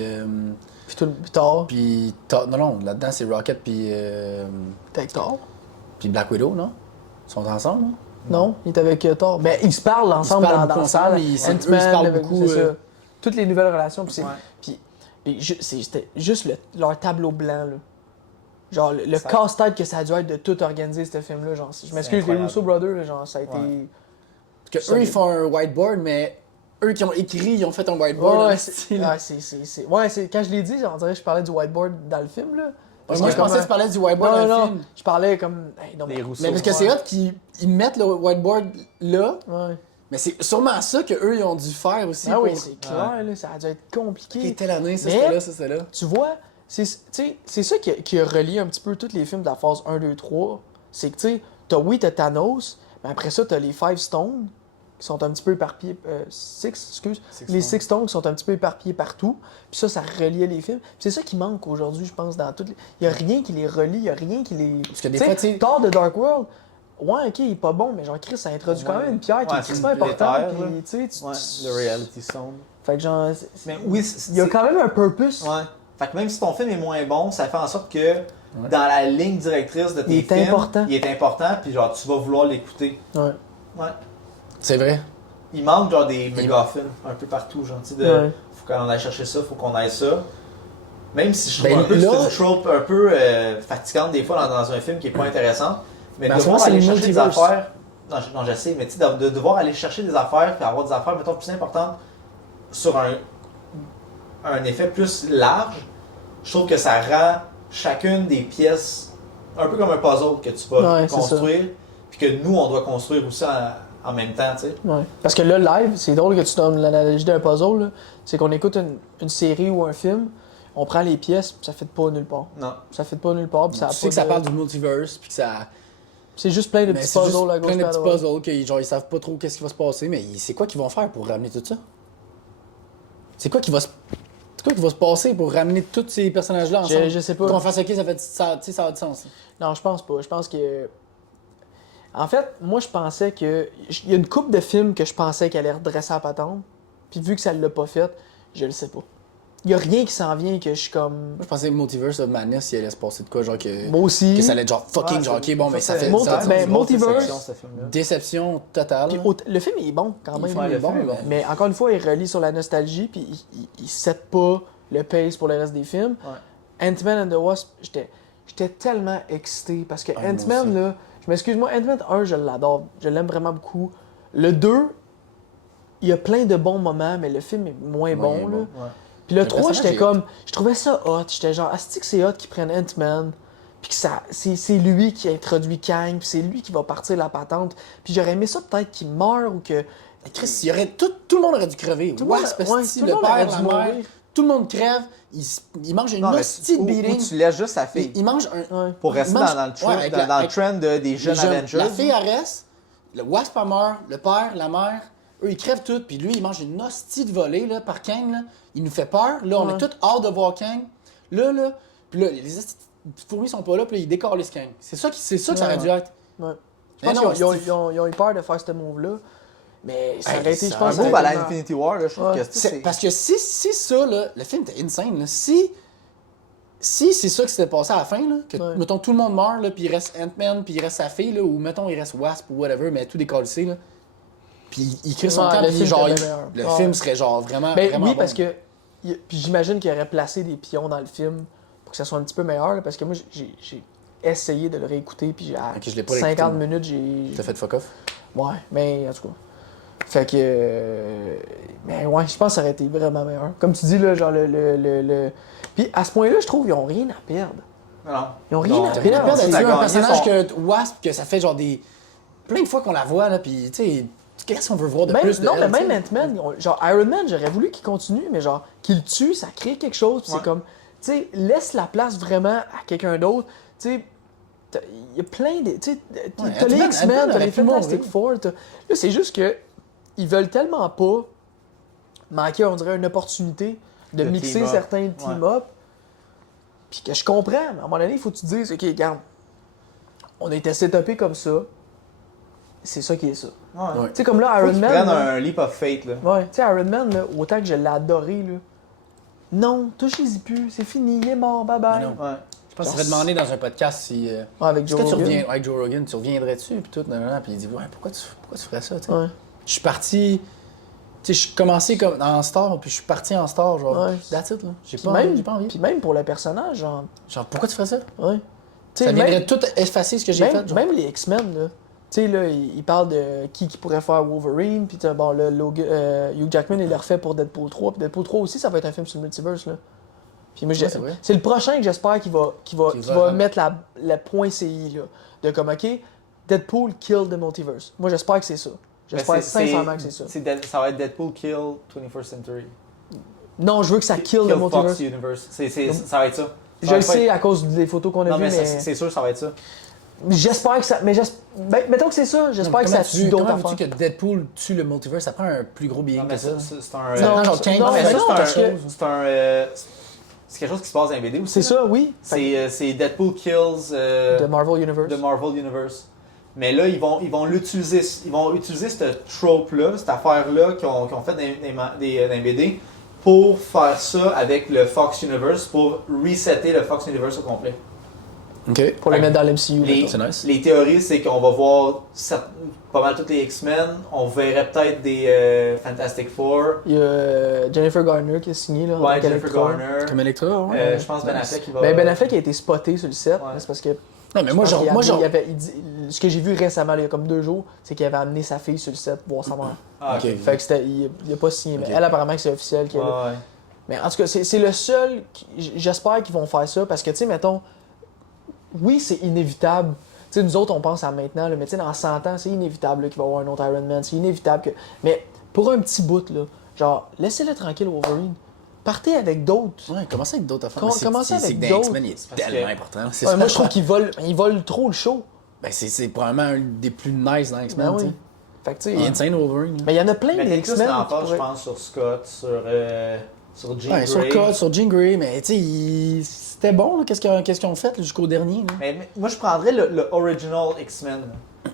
Thor. Puis Thor. Non, là-dedans c'est Rocket puis T'es avec Thor? Puis Black Widow, non? Ils sont ensemble, non? Non, il est avec Thor. Ben, ils se parlent ensemble dans la salle. Eux, ils se parlent beaucoup. Toutes les nouvelles relations. Puis c'était juste leur tableau blanc, là. Genre, le casse-tête que ça a dû être de tout organiser, ce film-là. Genre, je m'excuse, les Russo Brothers, là, genre, ça a été... Parce que eux, ils font un whiteboard, mais eux qui ont écrit, ils ont fait un whiteboard. Ouais, quand je l'ai dit, on dirait que je parlais du whiteboard dans le film, là. Moi, je pensais que tu parlais du whiteboard dans le film. Je parlais comme... Les Rousseau. Mais parce que c'est hot qu'ils mettent le whiteboard là. Ouais. Mais c'est sûrement ça qu'eux, ils ont dû faire aussi. Ah oui, c'est clair, là, ça a dû être compliqué. Qui était l'année, ça, c'était là, ça, c'était là. Tu vois, c'est ça qui a relié un petit peu tous les films de la phase 1, 2, 3. C'est que, tu sais, t'as Thanos, mais après ça, t'as les Five Stones, qui sont un petit peu éparpillés... les Six Stones qui sont un petit peu éparpillés partout. Puis ça reliait les films. Puis c'est ça qui manque aujourd'hui, je pense, dans toutes les... Il y a rien qui les relie, il y a rien qui les... Parce que des fois, tu sais... Thor de Dark World, ouais, ok, il est pas bon, mais genre, Chris, ça introduit quand même une pierre qui est extrêmement importante. Puis, tu sais, le reality stone. Fait que genre... Mais oui, il y a quand même un purpose. Ouais. Fait que même si ton film est moins bon, ça fait en sorte que dans la ligne directrice de tes films, il est important, puis genre, tu vas vouloir l'écouter. Ouais. C'est vrai. Il manque genre des MacGuffin un peu partout, genre, tu sais, faut qu'on aille chercher ça, faut qu'on aille ça. Même si je trouve un peu que c'est une trope un peu fatigante des fois dans un film qui est pas intéressant, mais de devoir aller chercher des affaires Non, je sais, mais tu sais, de devoir aller chercher des affaires puis avoir des affaires, mettons, plus importantes sur un effet plus large, je trouve que ça rend chacune des pièces un peu comme un puzzle que tu vas construire, puis que nous, on doit construire aussi en même temps, tu sais. Ouais. Parce que là, live, c'est drôle que tu donnes l'analogie d'un puzzle, là. C'est qu'on écoute une série ou un film, on prend les pièces, puis ça fait pas nulle part. Non. Ça fait pas nulle part, puis ça Tu sais que ça parle du multiverse, puis que ça... C'est juste plein de petits puzzles à gauche. Plein de petits puzzles, que genre ils savent pas trop qu'est-ce qui va se passer, mais c'est quoi qu'ils vont faire pour ramener tout ça? C'est quoi qui va se passer pour ramener tous ces personnages-là ensemble? Je sais pas. Qu'on fasse OK, ça a du sens. Non, je pense pas. Je pense que... En fait, moi, je pensais que... Il y a une couple de films que je pensais qu'elle allait redresser la patente, puis vu que ça l'a pas fait, je le sais pas. Il y a rien qui s'en vient que je suis comme... Moi, je pensais que Multiverse of Madness, il allait se passer de quoi, genre que... Moi aussi. Que ça allait être genre fucking, genre OK, bon, mais ça fait... Multiverse... Déception totale. Puis, le film est bon, quand même. Il est bon. Mais encore une fois, il relie sur la nostalgie, puis il set pas le pace pour le reste des films. Ouais. Ant-Man and the Wasp, j'étais tellement excité, parce que Ant-Man, là... Je m'excuse, moi, Ant-Man 1, je l'adore. Je l'aime vraiment beaucoup. Le 2, il y a plein de bons moments, mais le film est moins bon, là. Ouais. Puis le 3, j'étais comme... Je trouvais ça hot. J'étais genre, asti que c'est hot qu'ils prennent Ant-Man, puis que c'est lui qui introduit Kang, puis c'est lui qui va partir la patente. Puis j'aurais aimé ça peut-être qu'il meure ou que... Chris, tout le monde aurait dû crever. Wasp, le père, la mère, tout le monde crève. Il mange une hostie de beating. Ou tu laisses juste sa fille. Il mange un... Pour rester dans le trend des jeunes Avengers. La fille, elle reste. Le Wasp, elle meurt. Le père, la mère... Eux, ils crèvent tout, puis lui, il mange une hostie de volée là, par Kang. Là. Il nous fait peur. Là, on est tous hâte de voir Kang. Là, puis là, les fourmis sont pas là, puis là, ils décorent les Kang. C'est ça que ça aurait dû être. Ouais. Je pense qu'ils ont eu peur de faire ce move-là. Mais ça aurait été, je pense... Un move à la Infinity War, là, je trouve que c'est... Parce que si ça, là, le film était insane. Là, si c'est ça qui s'était passé à la fin, là, que, mettons, tout le monde meurt, là, puis il reste Ant-Man, puis il reste sa fille, là, ou mettons, il reste Wasp ou whatever, mais tout décalissé, là. Puis il crée son camp, puis genre, le film serait genre vraiment, vraiment oui, bon. parce que... Puis j'imagine qu'il aurait placé des pions dans le film pour que ça soit un petit peu meilleur, là, parce que moi, j'ai essayé de le réécouter, puis à 50 minutes, j'ai... T'as fait fuck off? Ouais, mais en tout cas... Fait que... mais ouais, je pense que ça aurait été vraiment meilleur. Comme tu dis, là, genre Puis à ce point-là, je trouve qu'ils ont rien à perdre. Non. Ils ont rien à perdre. C'est un personnage que Wasp, que ça fait genre plein de fois qu'on la voit, là, puis tu sais... Qu'est-ce qu'on veut voir de plus de non, elle, mais même Ant-Man, genre Iron Man, j'aurais voulu qu'il continue, mais genre qu'il le tue, ça crée quelque chose. C'est comme, tu sais, laisse la place vraiment à quelqu'un d'autre. Tu sais, il y a plein de... Tu sais, t'as les X-Men, t'as les Fantastic Four. Là, c'est juste que ils veulent tellement pas manquer, on dirait, une opportunité de mixer certains team-up. Puis que je comprends, mais à un moment donné, il faut que tu te dises, OK, regarde, on a été setupé comme ça. C'est ça qui est ça. Ouais. Tu sais, comme là, Iron Man. Prennent un leap of faith, là. Ouais, tu sais, Iron Man, là, autant que je l'ai adoré, là. Non, touchez-y plus, c'est fini, il est mort, bye bye. Ouais. Je pense qu'il serait demandé dans un podcast si. Avec Joe Rogan. Avec Joe Rogan, tu reviendrais-tu, puis tout, puis il dit, ouais, pourquoi tu ferais ça, tu sais. Ouais. Je suis parti. Tu sais, je suis commencé comme en star, puis je suis parti en star, genre. Ouais. That's it, là. J'ai pas envie. Puis même pour le personnage, genre. Genre, pourquoi tu ferais ça? Ouais. Ça viendrait tout effacer ce que j'ai fait, genre. Même les X-Men, là. Tu sais, là, il parle de qui pourrait faire Wolverine, puis bon, là, Hugh Jackman, il l'a refait pour Deadpool 3, puis Deadpool 3 aussi, ça va être un film sur le multiverse, là. Puis moi, c'est le prochain que j'espère qu'il va mettre la point CI, là, de comme, OK, Deadpool kill the multiverse. Moi, j'espère que c'est ça. J'espère sincèrement que c'est ça. Ça va être Deadpool kill 21st Century. Non, je veux que ça kill the multiverse. Fox Universe. Ça va être ça. Je le sais à cause des photos qu'on a vues, mais... c'est sûr, ça va être ça. J'espère que ça... Mais mettons que c'est ça. J'espère que ça tue d'autres affaires. Comment veux-tu que Deadpool tue le multiverse? Ça prend un plus gros billet que ça. C'est un... Non, genre 15 c'est quelque chose qui se passe dans les BD aussi. C'est ça, oui. C'est Deadpool kills... The Marvel Universe. The Marvel Universe. Mais là, ils vont l'utiliser. Ils vont utiliser cette trope-là, cette affaire-là qu'ils ont fait dans les BD pour faire ça avec le Fox Universe, pour resetter le Fox Universe au complet. OK. Pour le mettre dans l'MCU. C'est nice. Les théories, c'est qu'on va voir pas mal tous les X-Men. On verrait peut-être des Fantastic Four. Il y a Jennifer Garner qui a signé. Là, ouais, Jennifer Garner. Comme Electra, ouais. Je pense Ben Affleck qui va... Ben Affleck a été spoté sur le set. Ouais. C'est parce que Non, mais moi, Je pense qu'il genre. il avait- il dit- ce que j'ai vu récemment, il y a comme 2 jours, c'est qu'il avait amené sa fille sur le set voir sa mère. Ah, Ok. Fait que il a pas signé, mais Ok. elle, apparemment, que c'est officiel qu'elle est là. Ouais. Mais en tout cas, c'est le seul. J'espère qu'ils vont faire ça parce que, tu sais, mettons, oui, c'est inévitable. Tu sais, nous autres, on pense à maintenant, là, mais tu sais, dans 100 ans, c'est inévitable là, qu'il va y avoir un autre Iron Man. C'est inévitable que. Mais pour un petit bout, là, genre, laissez-le tranquille, Wolverine. Partez avec d'autres. Ouais, commencez avec d'autres affaires. Commencez avec C'est que dans d'autres. X-Men, il est Parce tellement que- important. C'est Ouais, ça. moi, je trouve qu'ils volent trop le show. Ben, c'est probablement un des plus nice dans X-Men, Ben tu oui. sais. Fait que, tu sais. Il est insane, Wolverine. là. Mais il y en a plein Mais des t'es plus X-Men. d'emphase, qui je pourraient- pense, sur Scott, sur Jean Ouais, sur Grey. Code, sur Jean Grey, mais tu sais, c'était bon, là, qu'est-ce qu'ils ont fait là, jusqu'au dernier. Là. Mais moi, je prendrais le original X-Men.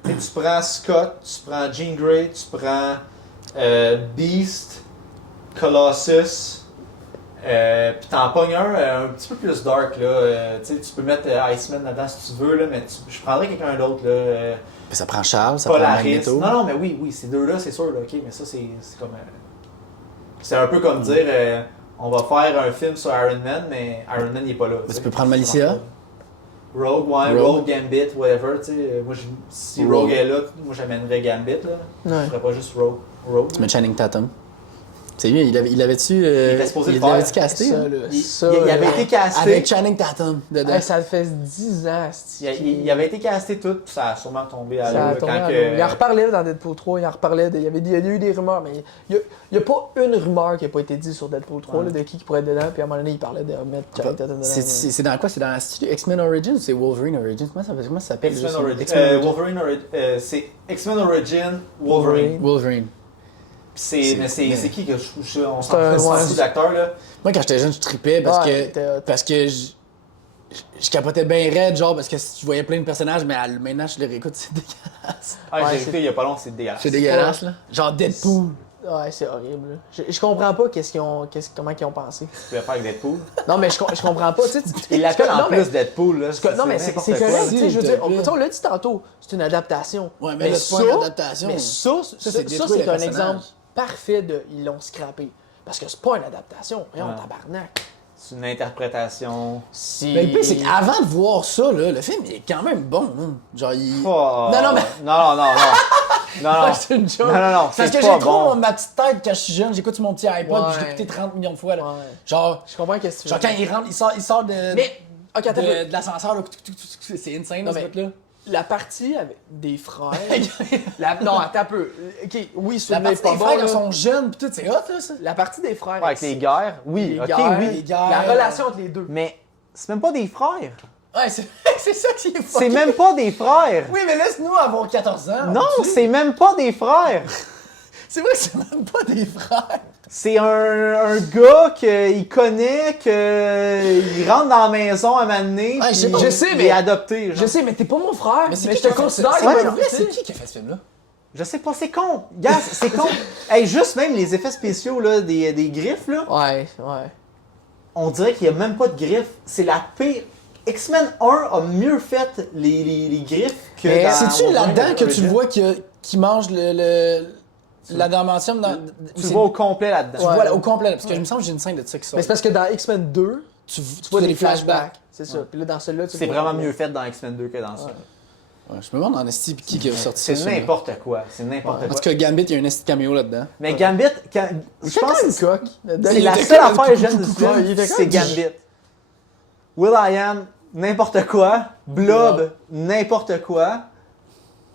Tu sais, tu prends Scott, tu prends Jean Grey, tu prends Beast, Colossus, puis t'en pognes un petit peu plus dark. Là. Tu sais, tu peux mettre Iceman là-dedans si tu veux, là, mais je prendrais quelqu'un d'autre. Là, Ben, ça prend Charles, ça prend Polaris. Magneto. Non, mais oui, ces deux-là, c'est sûr, là, ok, mais ça, c'est comme. C'est un peu comme dire on va faire un film sur Iron Man, mais Iron Man, il est pas là. Mais tu sais. peux prendre Malicia. Rogue, ouais, Rogue. Rogue, Gambit, whatever, tu sais. Moi, si Rogue. Rogue est là, moi, j'amènerais Gambit, là. Ouais. Je ferais pas juste Rogue. Tu mets Channing Tatum. C'est lui, il avait-tu. était supposé le faire. l'avait-tu casté? Ça, hein? là, Il, ça, il avait là. été casté. Avec Channing Tatum dedans. Hey, ça fait 10 ans, Il avait été casté tout, puis ça a sûrement tombé à Ça a l'eau. tombé Quand à que... l'eau. Il en reparlait dans Deadpool 3, il en reparlait. Il y a eu des rumeurs, mais il n'y a pas une rumeur qui n'a pas été dite sur Deadpool 3 là, de qui pourrait être dedans. Puis à un moment donné, il parlait de mettre Channing Tatum dedans. C'est dans quoi? C'est dans X-Men Origins ou c'est Wolverine Origins? Comment ça s'appelle? X-Men juste? Origin. X-Men Origins. Wolverine c'est X-Men Origin, Wolverine. Wolverine. Puis mais c'est qui que on C'est un- s'en ouais. fout d'acteur là? Moi, quand j'étais jeune, je tripais parce Ouais, que. Parce que je capotais bien raide, genre, parce que je voyais plein de personnages, mais maintenant, je les réécoute, c'est dégueulasse. Ah, Ouais, j'ai c'est- écouté il y a pas longtemps, c'est dégueulasse. C'est dégueulasse, là. Genre Deadpool. Ouais, c'est horrible. là. Je comprends pas comment ils ont pensé. Tu pouvais faire avec Deadpool. Non, mais je comprends pas. Tu sais, Il l'appelle en non, mais- plus Deadpool là. Non, mais c'est n'importe correct. quoi. Tu sais, je veux dire, S'il te plaît. on l'a dit tantôt, c'est une adaptation. Ouais, mais là, c'est pas une adaptation. Mais ça, c'est ça, détruire c'est les un personnages. exemple parfait de ils l'ont scrappé. Parce que c'est pas une adaptation. Voyons, Ouais. tabarnak. C'est une interprétation. Si... Mais le pire, c'est qu'avant de voir ça, là, le film est quand même bon. Là. Genre, il. Oh. Non, mais. Non. Non. C'est une joke. Non, Parce c'est que pas j'ai trop bon. ma petite tête quand je suis jeune, j'écoute sur mon petit iPod, Ouais. puis je l'ai écouté 30 millions de fois. Là. Ouais. Genre, Je comprends qu'est-ce que tu genre, veux quand dire. il rentre, il sort de, Mais, ok, attends un peu. de l'ascenseur, là, c'est insane, Non, là, ce mais- bout-là. La partie avec des frères. Non, attends un peu. Ok, oui, c'est La partie pas des bon, frères, là. ils sont jeunes, pis tout, c'est hot, là, ça. La partie des frères. Ouais, avec les guerres. Oui, les ok, guerres, oui. les guerres. La relation entre les deux. Mais c'est même pas des frères. Ouais, c'est ça qui est C'est fucké. même pas des frères. Oui, mais laisse-nous avoir 14 ans. Non, tu sais. c'est même pas des frères. C'est vrai que c'est même pas des frères. C'est un gars qu'il connaît, qu'il rentre dans la maison à un moment donné, Ouais, puis je sais, il mais- est adopté. Je Genre. sais, mais t'es pas mon frère. Mais, c'est je qui te qui a fait considère ça? comme Ouais, un en frère. C'est qui a fait ce film-là? Je sais pas, c'est con. Gars, c'est con. Hey, juste même les effets spéciaux là, des griffes, là, Ouais. on dirait qu'il y a même pas de griffes. C'est la pire. X-Men 1 a mieux fait les griffes que Mais dans C'est-tu Wolverine là-dedans que tu Origin? le vois qui mange l'adamantium dans. Tu le vois au complet là-dedans. Tu le vois là, au complet, parce que je me semble que j'ai une scène de ça qui sort. Mais c'est parce que dans X-Men 2, tu tu vois des flashbacks. C'est ça. Puis là, dans celui-là, tu C'est vois- vraiment mieux fait dans X-Men 2 que dans ça. Ouais, je me demande en esti qui a sorti ça. C'est ça, là. n'importe quoi. C'est n'importe En quoi. tout cas, Gambit, il y a un esti caméo là-dedans. Mais Gambit, je C'est pense quand que une coque. c'est Il la était seule comme- affaire que j'aime du Ouais, il film, était c'est comme- Gambit. Will.i.am, n'importe quoi. Blob, n'importe quoi.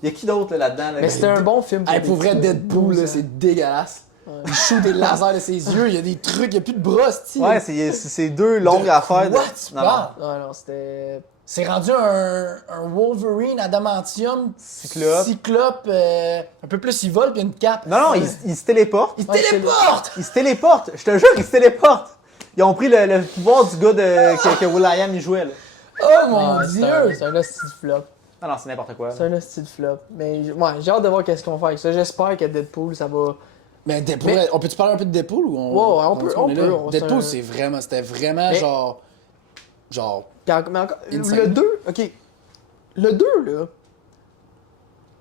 Il y a qui d'autre là-dedans? Là? Mais c'était un bon film. Hey, pour vrai, des- Deadpool, là, 12 ans. c'est dégueulasse. Il shoot des lasers de ses yeux, il y a des trucs, il y a plus de bras, c'ti. Ouais, c'est deux longues affaires. What tu Non, parles? Ouais, non, c'était. C'est rendu un Wolverine adamantium, Cyclope. un peu plus il vole puis une cape. Non, il se téléporte. Il Ouais, c'est téléporte! Il se téléporte. Je te jure, il se téléporte. Ils ont pris le pouvoir du gars que Will.i.am il jouait. Là. Oh mon Ouais, dieu! c'est un hostie de flop. Non, c'est n'importe quoi. C'est un hostie de flop. Mais ouais, j'ai hâte de voir qu'est-ce qu'on va faire avec ça. J'espère que Deadpool, ça va. Mais Deadpool, Mais- on peut-tu parler un peu de Deadpool ou Ouais, on peut, est on là? peut, Deadpool, c'est c'était vraiment Mais- genre. Mais encore, Insane. le 2, ok. Le 2, là.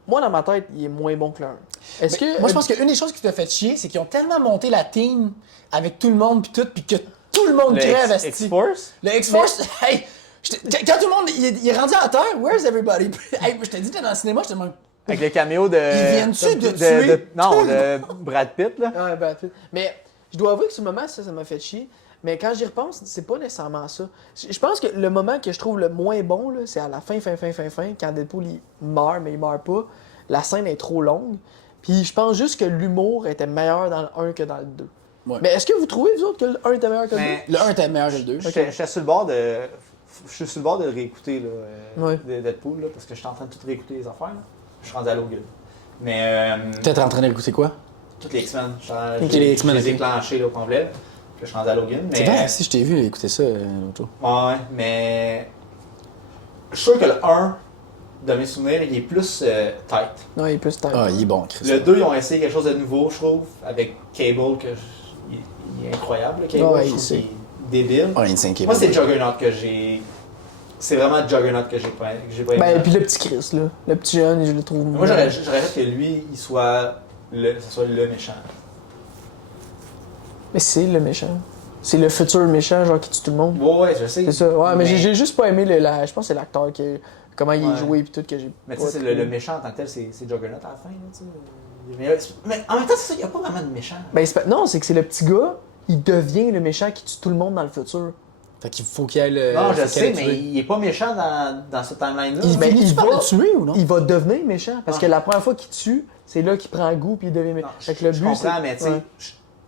Moi, dans ma tête, il est moins bon que le 1. Est-ce que. Moi, je pense qu'une des choses qui t'a fait chier, c'est qu'ils ont tellement monté la team avec tout le monde puis tout, puis que tout le monde crève, esti. X-Force? Le X-Force, hey, Quand tout le monde il est rendu à terre, where's everybody? Hey, je t'ai dit, t'es dans le cinéma, je te demande. Avec le caméo de. Ils viennent-tu de tuer? Non, de Brad Pitt, là. Ouais, Brad Pitt. Mais je dois avouer que ce moment, ça m'a fait chier. Mais quand j'y repense, c'est pas nécessairement ça. Je pense que le moment que je trouve le moins bon, là, c'est à la fin, quand Deadpool il meurt, mais il meurt pas. La scène est trop longue. Puis je pense juste que l'humour était meilleur dans le 1 que dans le 2. Ouais. Mais est-ce que vous trouvez, vous autres, que le 1 était meilleur que le 2? Mais Le 1 était meilleur que le 2. Je suis sur le bord de. Je suis sur le bord de le réécouter, là, Ouais. de Deadpool, là, parce que je suis en train de tout réécouter les affaires. Là. Je suis rendu à Logan. Mais. T'es en train d'écouter quoi? Toutes les X-Men. Les X-Men, Je les ai ok. clenchés là, au complet. Puis je suis rendu à Logan. C'est Mais... vrai, si je t'ai vu écouter ça l'autre jour. Ouais, mais. Je suis sûr que le 1, de mes souvenirs, il est plus tight. Non, il est plus tard. Ah, il est bon, Chris. Le 2, ils ont essayé quelque chose de nouveau, je trouve, avec Cable, il est incroyable. Cable, Ouais, je trouve c'est- qu'il est débile. Ah, Insane Cable. Moi, c'est Juggernaut que j'ai. C'est vraiment Juggernaut que j'ai pas aimé. Ben, puis le petit Chris, là. Le petit jeune, je le trouve. Moi, j'aurais fait que lui, il soit le méchant. Mais c'est le méchant. C'est le futur méchant, genre qui tue tout le monde. Ouais, je sais. C'est ça. Ouais, mais j'ai juste pas aimé je pense que c'est l'acteur comment il est Ouais. joué et tout que j'ai. Mais tu pas sais, trouvé. le méchant en tant que tel, c'est Juggernaut à la fin. Là, tu sais. Mais en même temps, c'est ça, il n'y a pas vraiment de méchant. Ben, non, c'est que c'est le petit gars, il devient le méchant qui tue tout le monde dans le futur. Fait qu'il faut qu'il aille le. Non, faut je qu'il sais, aille le mais tuer. il est pas méchant dans cette timeline-là. Il- Mais il il va- va le tuer ou non? Il va devenir méchant parce Ah. que la première fois qu'il tue, c'est là qu'il prend goût puis il devient méchant. Non, Fait que le je but, comprends, c'est- mais tu sais, ouais.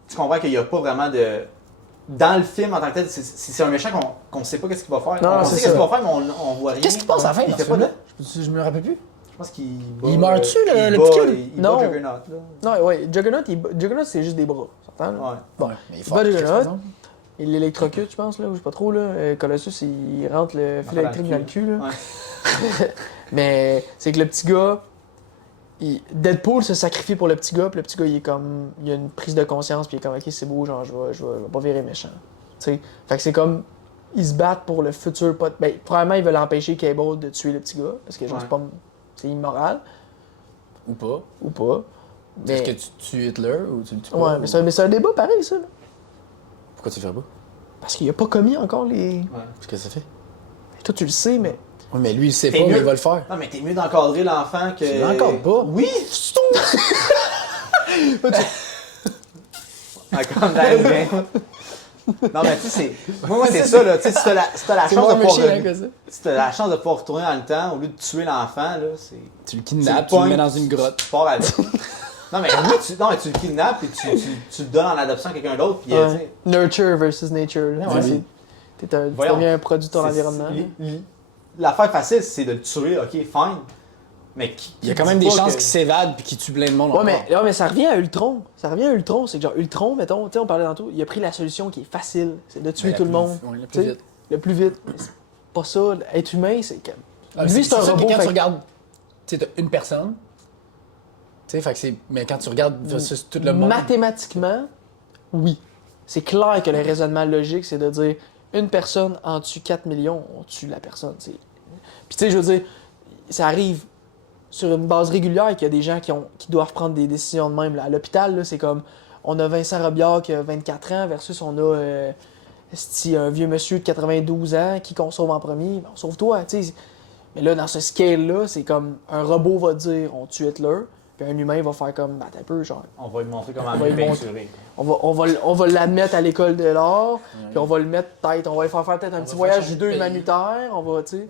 tu comprends qu'il n'y a pas vraiment de. Dans le film en tant que tel, c'est un méchant qu'on ne sait pas qu'est-ce qu'il va faire. Non, on c'est sait qu'est-ce ça. qu'il va faire, mais on voit rien. Qu'est-ce qui passe à la fin Il dans fait ce pas de. film-là? Je me rappelle plus. Je pense qu'il bat. Il meurt-tu, le il petit bat- kid? Il Non. bat Juggernaut, là. Non, ouais, Juggernaut, c'est juste des bras. T'entends, là? Ouais. Bon. Ouais, mais il est Il fort. bat Chris, Juggernaut. par exemple. Il l'électrocute, je pense, là, ou je sais pas trop, là. Colossus, il rentre le fil dans le électrique dans le cul, là. Ouais. Mais c'est que le petit gars, Deadpool se sacrifie pour le petit gars, puis le petit gars, il est comme, il a une prise de conscience, puis il est comme, ok, c'est beau, genre, je vais pas virer méchant. Tu sais, fait que c'est comme, ils se battent pour le futur pote. Ben, probablement, ils veulent empêcher Cable de tuer le petit gars, parce que genre, Ouais. c'est immoral, Ou pas. ou pas. Est-ce Mais, que tu tues Hitler ou tu le tues pas? ouais, ou- mais c'est un débat pareil, ça, là. Pourquoi tu le ferais pas? Parce qu'il a pas commis encore les. Qu'est-ce que ça fait? Toi, tu le sais, mais. Oui, mais lui, il sait T'es pas, mais mieux. il va le faire. Non, mais t'es mieux d'encadrer l'enfant que. Tu l'encadres pas? Oui! Ah, comme dans le game. Non, mais tu sais, moi, c'est ça, là. Tu sais, si t'as la C'est chance moins de pouvoir. méchant que ça. Si t'as la chance de pouvoir retourner dans le temps, au lieu de tuer l'enfant, là, c'est. Tu le kidnappes, tu pognes, le mets dans une grotte. Tu pars avec. Non, mais oui, tu le kidnappes et tu le donnes en adoption à quelqu'un d'autre, puis tu Ouais. sais. Nurture versus nature. Là. Ouais. Tu Voyons. deviens un produit de ton c'est- environnement. L'affaire facile, c'est de le tuer, ok, fine. Mais Il y a quand même des chances qu'il s'évade puis qu'il tue plein de monde. Ouais, encore. mais ça revient à Ultron. Ça revient à Ultron. C'est que genre, Ultron, mettons, tu sais, on parlait tantôt, il a pris la solution qui est facile. C'est de tuer Mais la tout le plus- monde. ouais, la plus Tu sais, vite. Le plus vite. Mais c'est pas ça. Être humain, c'est que. Ah, Lui, c'est un ça que robot. quand fait tu que- regardes, tu sais, t'as une personne. Tu sais, fait que c'est. Mais quand tu regardes versus tout le monde. Mathématiquement, oui. C'est clair que le raisonnement logique, c'est de dire une personne en tue 4 millions, on tue la personne. T'sais. Puis tu sais, je veux dire, ça arrive sur une base régulière qu'il y a des gens qui doivent prendre des décisions de même. Là. À l'hôpital, là, c'est comme, on a Vincent Robillard qui a 24 ans versus on a un vieux monsieur de 92 ans qui qu'on sauve en premier. Ben, on sauve toi, tu sais. Mais là, dans ce scale-là, c'est comme un robot va dire on tue Hitler, puis un humain va faire comme, bah, t'as un peu, genre, On va lui montrer comment On va mieux lui montrer. peinturer. on va l'admettre à l'école de l'art, puis on va le mettre peut-être, on va lui faire peut-être un petit va voyage faire changer judo de pays. humanitaire, on va, tu sais.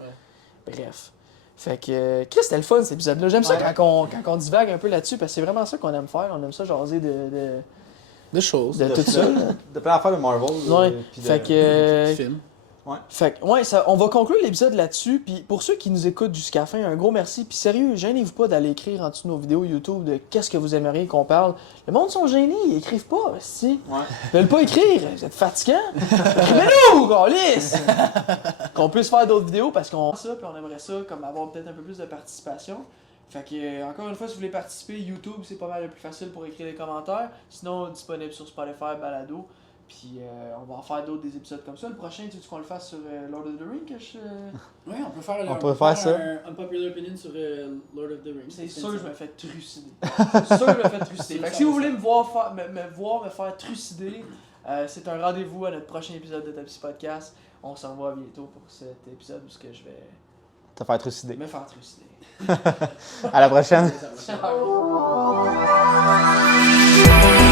Bref. Fait que, Chris, c'était le fun cet épisode-là. J'aime ça Ouais. quand on divague un peu là-dessus, parce que c'est vraiment ça qu'on aime faire. On aime ça jaser De choses. de tout ça. là. De plein d'affaires de Marvel. Ouais. puis de- Fait que, Film. Fait que, ouais, on va conclure l'épisode là-dessus. Puis pour ceux qui nous écoutent jusqu'à la fin, un gros merci. Puis sérieux, gênez-vous pas d'aller écrire en dessous de nos vidéos YouTube de qu'est-ce que vous aimeriez qu'on parle. Le monde sont gênés, ils écrivent pas, si. Ouais. Ils veulent pas écrire, vous êtes fatigants. Écrivez-nous, câlisse! Qu'on puisse faire d'autres vidéos parce qu'on ça, puis on aimerait ça, comme avoir peut-être un peu plus de participation. Fait que, encore une fois, si vous voulez participer, YouTube, c'est pas mal le plus facile pour écrire des commentaires. Sinon, disponible sur Spotify, Balado. Puis on va en faire d'autres des épisodes comme ça. Le prochain, tu veux qu'on le fasse sur Lord of the Rings? Ouais, on peut faire, On peut faire ça. un unpopular opinion sur Lord of the Rings. C'est sûr que je me fais trucider. C'est sûr que je me fais trucider. Fait que si vous voulez me voir me faire trucider, C'est un rendez-vous à notre prochain épisode de Tapsi Podcast. On se revoit bientôt pour cet épisode où je vais Te faire trucider. me faire trucider. À la prochaine. Ciao.